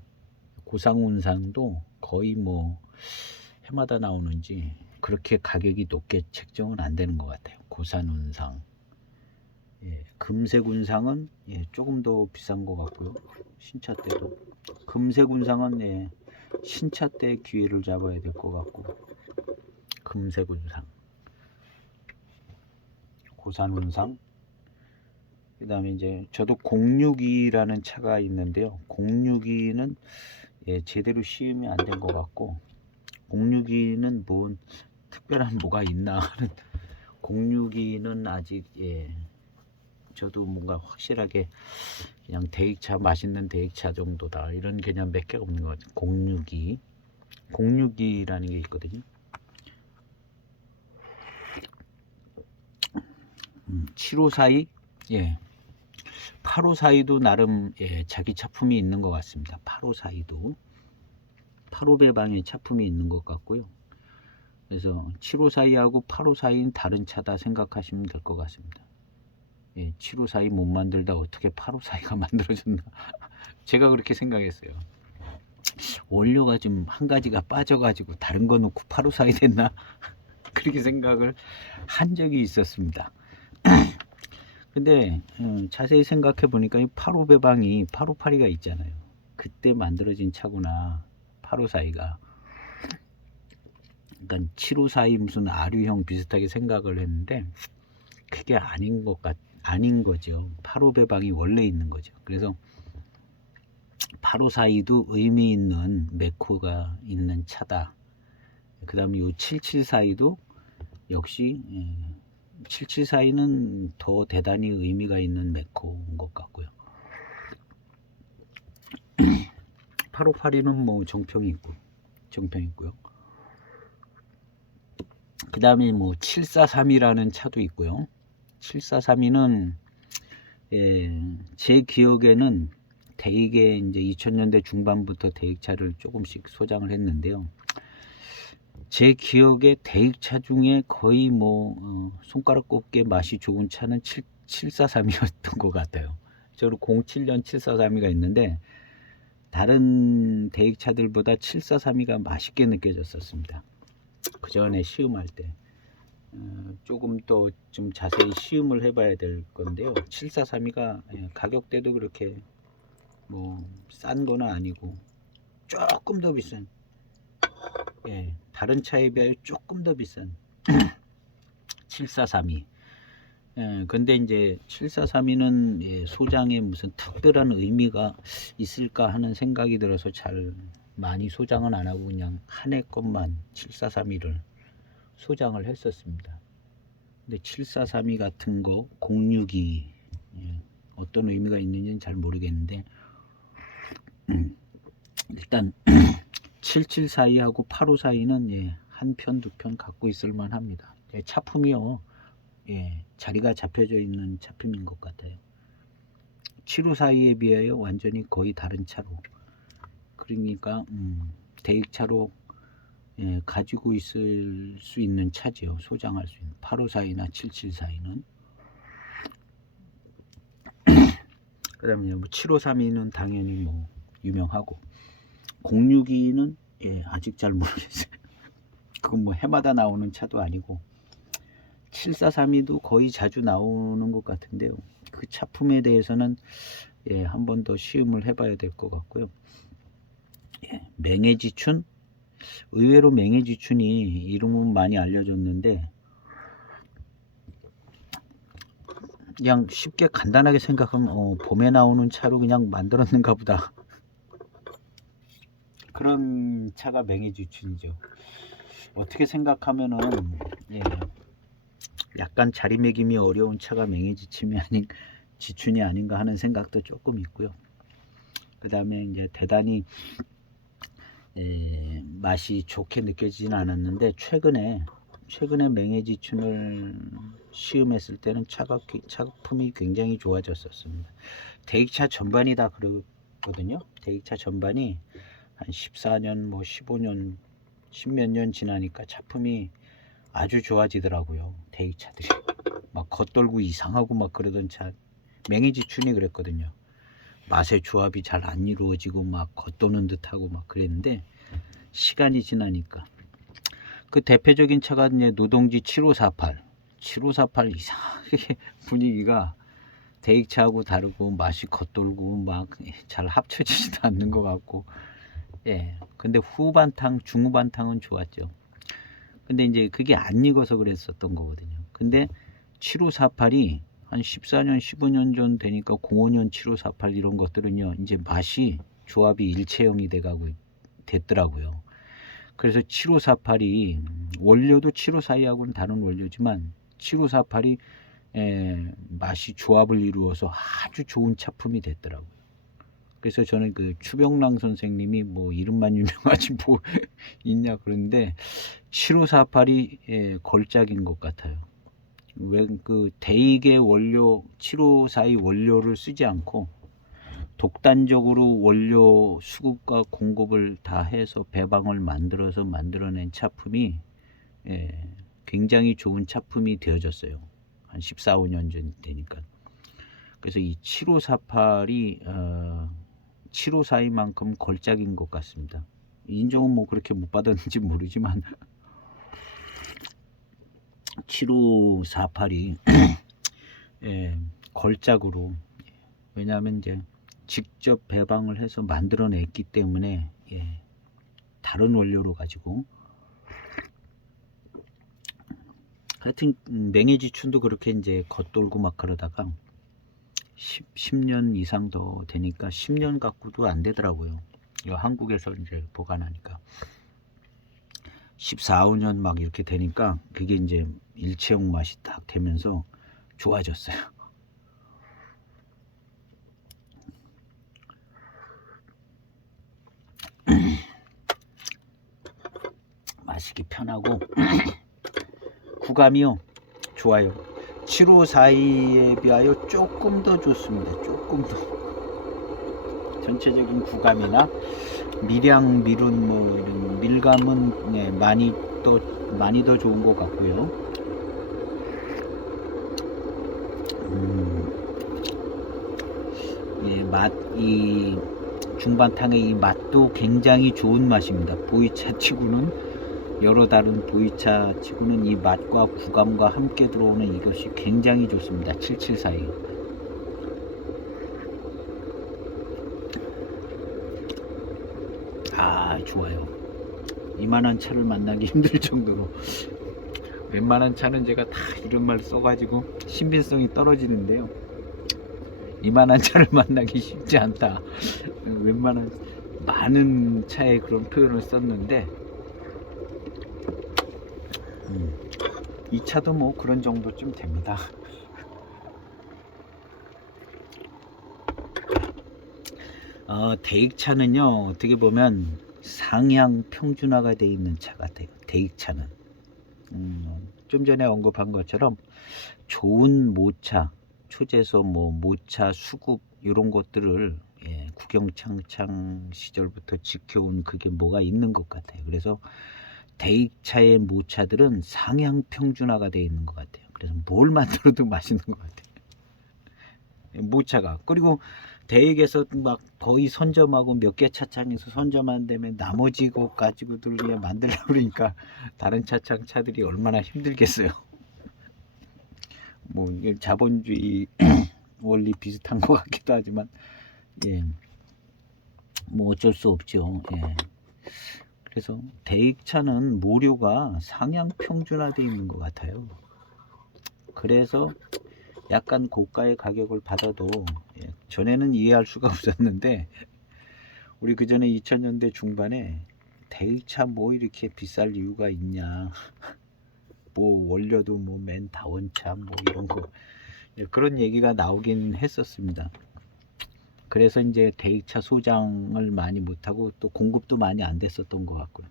고상운산도 거의 뭐 해마다 나오는지 그렇게 가격이 높게 책정은 안 되는 것 같아요. 고산운상 금색운상은 조금 더 비싼 것 같고요. 신차 때도 금색운상은 신차 때 기회를 잡아야 될 것 같고 금색운상 고산운상 그 다음에 이제 저도 062라는 차가 있는데요. 062는 제대로 시음이 안 된 것 같고 062는 뭐 특별한 뭐가 있나 하는 062는 아직 저도 뭔가 확실하게 그냥 대익차 맛있는 대익차 정도다 이런 개념 몇 개가 없는 것 같아요. 062라는 게 있거든요. 7542 8542도 나름 자기 차품이 있는 것 같습니다. 8542도 85배방의 차품이 있는 것 같고요. 그래서 7542하고 8542는 다른 차다 생각하시면 될 것 같습니다. 7542 못 만들다 어떻게 8542가 만들어졌나 제가 그렇게 생각했어요. 원료가 좀 한 가지가 빠져가지고 다른 거 놓고 8542 됐나 그렇게 생각을 한 적이 있었습니다. 근데 자세히 생각해 보니까 이 85배방이 8582가 있잖아요. 그때 만들어진 차구나 8542가. 그러니까 7542 무슨 아류형 비슷하게 생각을 했는데 그게 아닌 거죠. 85배방이 원래 있는 거죠. 그래서 854도 의미 있는 메코가 있는 차다. 그 다음에 요 774도 역시 774는 더 대단히 의미가 있는 메코인 것 같고요. 8582는 뭐 정평이 있고요. 그 다음에 뭐 743이라는 차도 있고요. 743는 제 기억에는 대익에 이제 2000년대 중반부터 대익차를 조금씩 소장을 했는데요. 제 기억에 대익차 중에 거의 뭐 손가락 꼽게 맛이 좋은 차는 743이었던 것 같아요. 저로 07년 743이가 있는데 다른 대익차들보다 743이가 맛있게 느껴졌었습니다. 그 전에 시음할 때 조금 더 좀 자세히 시음을 해봐야 될 건데요. 743이가 가격대도 그렇게 뭐 싼 거는 아니고 조금 더 비싼, 다른 차에 비하여 조금 더 비싼 7432. 근데 이제 7432는 소장에 무슨 특별한 의미가 있을까 하는 생각이 들어서 잘 많이 소장은 안 하고 그냥 한 해 것만 7432를 소장을 했었습니다. 근데 7432 같은 거 062 어떤 의미가 있는지는 잘 모르겠는데 일단 7742하고 8542는 한 편, 두 편 갖고 있을 만합니다. 차품이요. 자리가 잡혀져 있는 차품인 것 같아요. 7542에 비하여 완전히 거의 다른 차로. 그러니까 대익차로 가지고 있을 수 있는 차지요. 소장할 수 있는 8542나 7742는. 그 다음에 뭐 7532는 당연히 뭐 유명하고 062는 아직 잘 모르겠어요. 그건 뭐 해마다 나오는 차도 아니고 7432도 거의 자주 나오는 것 같은데요. 그 차품에 대해서는 한 번 더 시음을 해봐야 될 것 같고요. 맹해지춘, 의외로 맹해지춘이 이름은 많이 알려졌는데 그냥 쉽게 간단하게 생각하면 봄에 나오는 차로 그냥 만들었는가 보다. 그런 차가 맹해지춘이죠. 어떻게 생각하면은 약간 자리매김이 어려운 차가 지춘이 아닌가 하는 생각도 조금 있고요. 그 다음에 이제 대단히 맛이 좋게 느껴지진 않았는데 최근에 맹해지춘을 시음했을 때는 차품이 굉장히 좋아졌었습니다. 대익차 전반이 다 그러거든요. 대익차 전반이 한 14년 뭐 15년 10몇 년 지나니까 차품이 아주 좋아지더라고요. 대익차들이 막 겉돌고 이상하고 막 그러던 차 맹해지춘이 그랬거든요. 맛의 조합이 잘 안 이루어지고 막 겉도는 듯하고 막 그랬는데 시간이 지나니까 그 대표적인 차가 이제 노동지 7548 이상하게 분위기가 대익차하고 다르고 맛이 겉돌고 막 잘 합쳐지지도 않는 것 같고 근데 중후반탕은 좋았죠. 근데 이제 그게 안 익어서 그랬었던 거거든요. 근데 7548이 한 14년 15년 전 되니까 05년 7548 이런 것들은요 이제 맛이 조합이 일체형이 됐더라고요. 그래서 7548이 원료도 7542하고는 다른 원료지만 7548이 맛이 조합을 이루어서 아주 좋은 차품이 됐더라고요. 그래서 저는 그 추병랑 선생님이 뭐 이름만 유명하지 뭐 있냐 그런데 7548이 걸작인 것 같아요. 왜 그 대익의 원료 7542 원료를 쓰지 않고 독단적으로 원료 수급과 공급을 다 해서 배방을 만들어낸 차품이 굉장히 좋은 차품이 되어졌어요. 한 14, 15년 전 되니까. 그래서 이 7548이 7542만큼 걸작인 것 같습니다. 인정은 뭐 그렇게 못 받았는지 모르지만 7548이 걸작으로 왜냐하면 이제 직접 배방을 해서 만들어냈기 때문에 다른 원료로 가지고 하여튼 맹해지춘도 그렇게 이제 겉돌고 막 그러다가 10년 이상 더 되니까 10년 갖고도 안 되더라고요. 이거 한국에서 이제 보관하니까 14, 5년 막 이렇게 되니까 그게 이제 일체형 맛이 딱 되면서 좋아졌어요. 마시기 편하고 구감이요 좋아요. 754에 비하여 조금 더 좋습니다. 조금 더 전체적인 구감이나 미량 미룬 뭐 이런 밀감은 네, 많이 더 좋은 것 같고요. 예, 이 중반탕의 이 맛도 굉장히 좋은 맛입니다. 보이차 치고는 여러 다른 보이차 치고는 이 맛과 구감과 함께 들어오는 이것이 굉장히 좋습니다. 774이. 아, 좋아요. 이만한 차를 만나기 힘들 정도로 웬만한 차는 제가 다 이런 말 써가지고 신빙성이 떨어지는데요. 이만한 차를 만나기 쉽지 않다. 웬만한 많은 차에 그런 표현을 썼는데 이 차도 뭐 그런 정도쯤 됩니다. 대익차는요 어떻게 보면 상향 평준화가 되어 있는 차 같아요. 대익차는 좀 전에 언급한 것처럼 좋은 모차, 초제소, 뭐 모차, 수급 이런 것들을 국영창창 시절부터 지켜온 그게 뭐가 있는 것 같아요. 그래서 대익차의 모차들은 상향 평준화가 되어 있는 것 같아요. 그래서 뭘 만들어도 맛있는 것 같아요. 모차가. 그리고 대익에서 막 거의 선점하고 몇 개 차창에서 선점한 다음에 나머지 것 가지고들 그냥 만들려고 그러니까 다른 차창 차들이 얼마나 힘들겠어요. 뭐 자본주의 원리 비슷한 것 같기도 하지만 뭐 어쩔 수 없죠. 그래서 대익차는 모료가 상향 평준화되어 있는 것 같아요. 그래서 약간 고가의 가격을 받아도 전에는 이해할 수가 없었는데 우리 그 전에 2000년대 중반에 대익차 뭐 이렇게 비쌀 이유가 있냐, 뭐 원료도 뭐 맨 다원차 뭐 이런 거 그런 얘기가 나오긴 했었습니다. 그래서 이제 대익차 소장을 많이 못하고 또 공급도 많이 안 됐었던 것 같고요.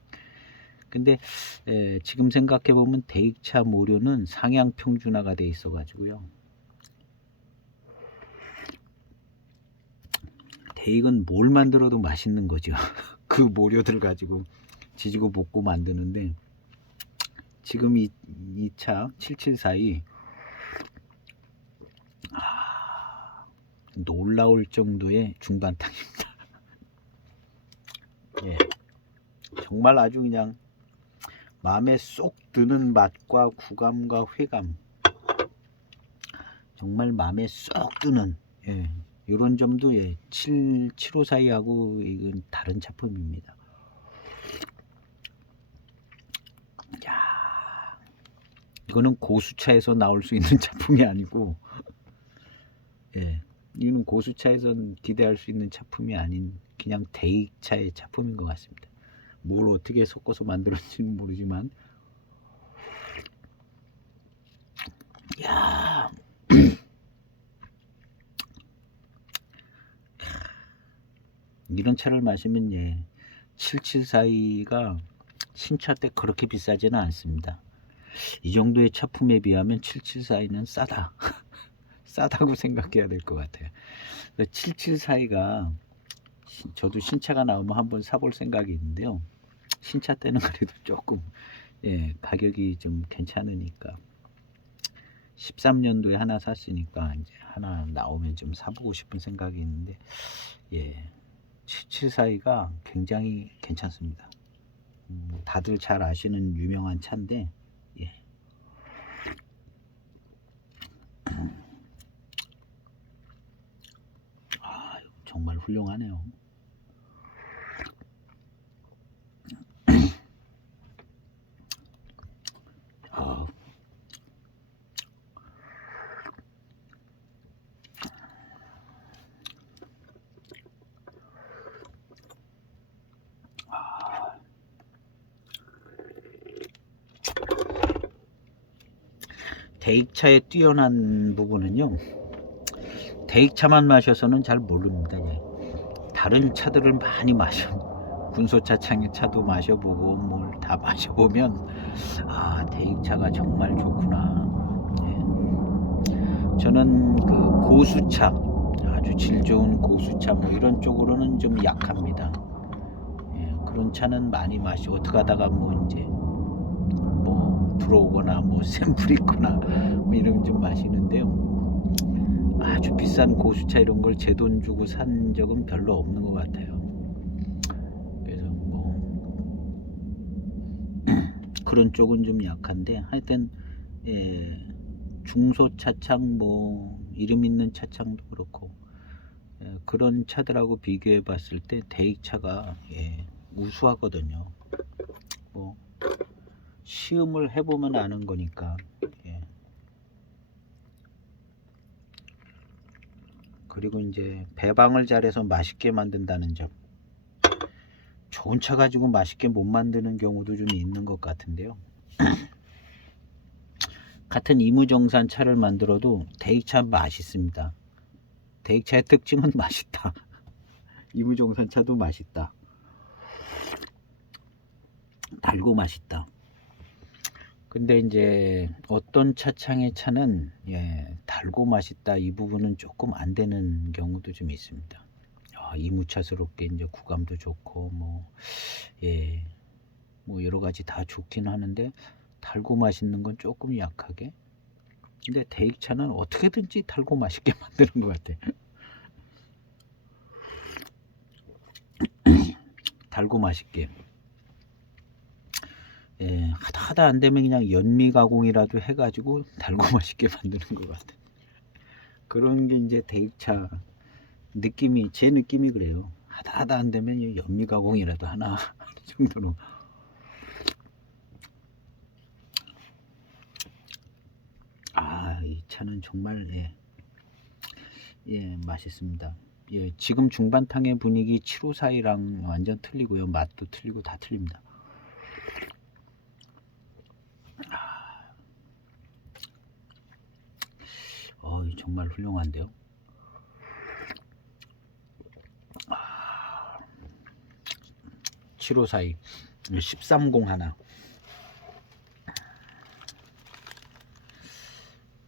근데 지금 생각해 보면 대익차 모료는 상향 평준화가 돼 있어 가지고요. 대익은 뭘 만들어도 맛있는 거죠. 그 모료들 가지고 지지고 볶고 만드는데 지금 이 차 774이 놀라울 정도의 중반탕입니다. 정말 아주 그냥 마음에 쏙 드는 맛과 구감과 회감, 정말 마음에 쏙 드는 이런 점도 754하고 이건 다른 작품입니다. 야, 이거는 고수차에서 나올 수 있는 작품이 아니고 이거는 고수차에선 기대할 수 있는 작품이 아닌 그냥 대익차의 작품인 것 같습니다. 뭘 어떻게 섞어서 만들었는지는 모르지만 야 이런 차를 마시면 774가 신차 때 그렇게 비싸지는 않습니다. 이 정도의 차품에 비하면 774는 싸다. 싸다고 생각해야 될 것 같아요. 774가 저도 신차가 나오면 한번 사볼 생각이 있는데요. 신차 때는 그래도 조금 가격이 좀 괜찮으니까 13년도에 하나 샀으니까 이제 하나 나오면 좀 사보고 싶은 생각이 있는데 774가 굉장히 괜찮습니다. 다들 잘 아시는 유명한 차인데 정말 훌륭하네요. 대익차의 뛰어난 부분은요, 대익차만 마셔서는 잘 모릅니다. 예. 다른 차들을 많이 마셔, 군소차창의 차도 마셔보고 뭘 다 마셔보면 아, 대익차가 정말 좋구나. 예. 저는 그 고수차, 아주 질 좋은 고수차 뭐 이런 쪽으로는 좀 약합니다. 예, 그런 차는 많이 마시고 어떻게 하다가 뭐 이제 뭐 들어오거나 뭐 샘플 있거나 뭐 이러면 좀 마시는데요. 아주 비싼 고수차 이런 걸 제 돈 주고 산 적은 별로 없는 것 같아요. 그래서 뭐 그런 쪽은 좀 약한데 하여튼 예, 중소차창 뭐 이름 있는 차창도 그렇고 예, 그런 차들하고 비교해 봤을 때 대익차가 예, 우수하거든요. 뭐 시음을 해보면 아는 거니까. 예. 그리고 이제 배방을 잘해서 맛있게 만든다는 점. 좋은 차 가지고 맛있게 못 만드는 경우도 좀 있는 것 같은데요. 같은 이무정산 차를 만들어도 대익차 맛있습니다. 대익차의 특징은 맛있다. 이무정산 차도 맛있다. 달고 맛있다. 근데 이제 어떤 차창의 차는 예, 달고 맛있다 이 부분은 조금 안 되는 경우도 좀 있습니다. 이무차스럽게 이제 구감도 좋고 뭐 예, 뭐 여러 가지 다 좋긴 하는데 달고 맛있는 건 조금 약하게. 근데 대익차는 어떻게든지 달고 맛있게 만드는 것 같아. 달고 맛있게. 예, 하다 안 되면 그냥 연미 가공이라도 해가지고 달고 맛있게 만드는 것 같아. 그런 게 이제 대익차 느낌이, 제 느낌이 그래요. 하다 안 되면 연미 가공이라도 하나 하는 정도로. 이 차는 정말 예, 맛있습니다. 예, 지금 중반탕의 분위기 754이랑 완전 틀리고요. 맛도 틀리고 다 틀립니다. 정말 훌륭한데요. 7542 130 하나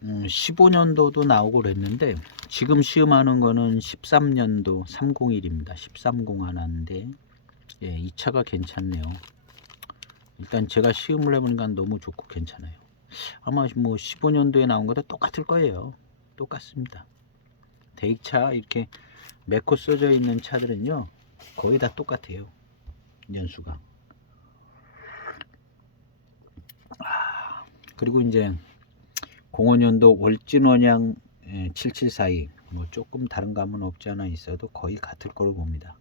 15년도도 나오고 그랬는데 지금 시음하는 거는 13년도 301입니다. 130 하나인데 예, 이 차가 괜찮네요. 일단 제가 시음을 해보니까 너무 좋고 괜찮아요. 아마 뭐 15년도에 나온 거다 똑같을 거예요. 똑같습니다. 대익차 이렇게 메코 써져 있는 차들은요 거의 다 똑같아요. 연수가. 그리고 이제 05년도 월진원양 7742 뭐 조금 다른 감은 없지 않아 있어도 거의 같을 거로 봅니다.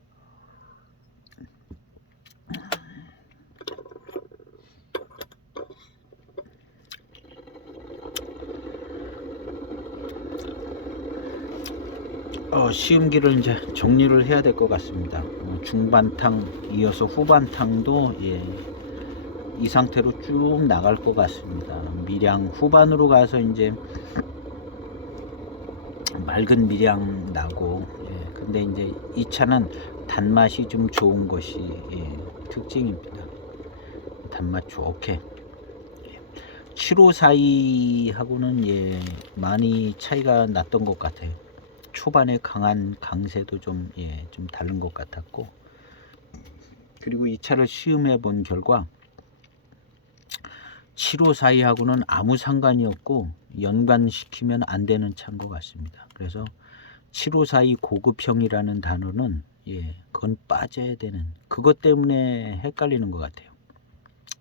시음기를 이제 정리를 해야 될 것 같습니다. 중반탕 이어서 후반탕도 예, 이 상태로 쭉 나갈 것 같습니다. 밀양 후반으로 가서 이제 맑은 밀양 나고 예, 근데 이제 이 차는 단맛이 좀 좋은 것이 예, 특징입니다. 단맛 좋게 7542하고는 예, 많이 차이가 났던 것 같아요. 초반에 강한 강세도 좀 다른 것 같았고, 그리고 이 차를 시음해 본 결과 7542하고는 아무 상관이 없고 연관시키면 안 되는 차인 것 같습니다. 그래서 7542 고급형이라는 단어는 그건 빠져야 되는, 그것 때문에 헷갈리는 것 같아요.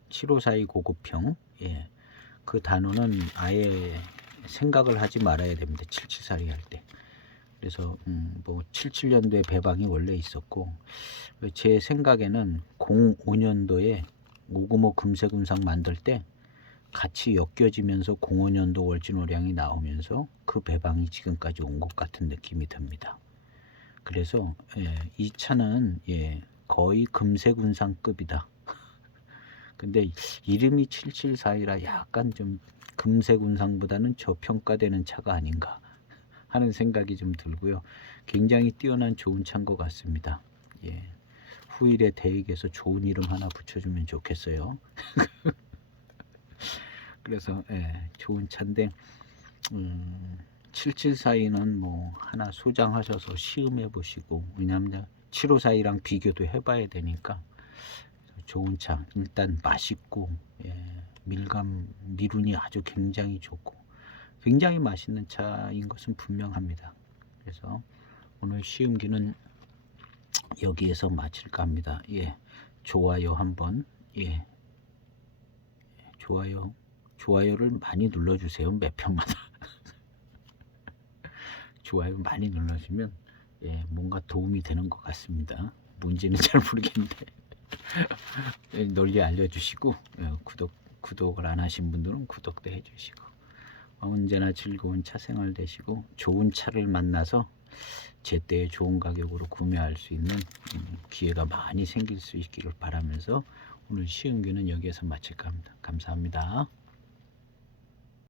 7542 고급형 그 단어는 아예 생각을 하지 말아야 됩니다. 7742 할 때. 그래서 뭐 77년도에 배방이 원래 있었고 제 생각에는 05년도에 595 금세군상 만들 때 같이 엮여지면서 05년도 월진오량이 나오면서 그 배방이 지금까지 온 것 같은 느낌이 듭니다. 그래서 이 차는 거의 금세군상급이다. 근데 이름이 7742라 약간 좀 금색운상보다는 저평가되는 차가 아닌가 하는 생각이 좀 들고요. 굉장히 뛰어난 좋은 차인 것 같습니다. 예. 후일에 대익에서 좋은 이름 하나 붙여주면 좋겠어요. 그래서 좋은 차인데 774는 뭐 하나 소장하셔서 시음해 보시고, 왜냐하면 7542랑 비교도 해봐야 되니까 좋은 차, 일단 맛있고 밀감 미룬이 아주 굉장히 좋고 굉장히 맛있는 차인 것은 분명합니다. 그래서 오늘 시음기는 여기에서 마칠까 합니다. 좋아요 한번, 좋아요를 많이 눌러주세요. 몇 편마다 좋아요 많이 눌러주면 뭔가 도움이 되는 것 같습니다. 뭔지는 잘 모르겠는데 널리 알려주시고, 구독을 안 하신 분들은 구독도 해주시고, 언제나 즐거운 차 생활 되시고 좋은 차를 만나서 제때에 좋은 가격으로 구매할 수 있는 기회가 많이 생길 수 있기를 바라면서 오늘 시음기는 여기에서 마칠까 합니다. 감사합니다.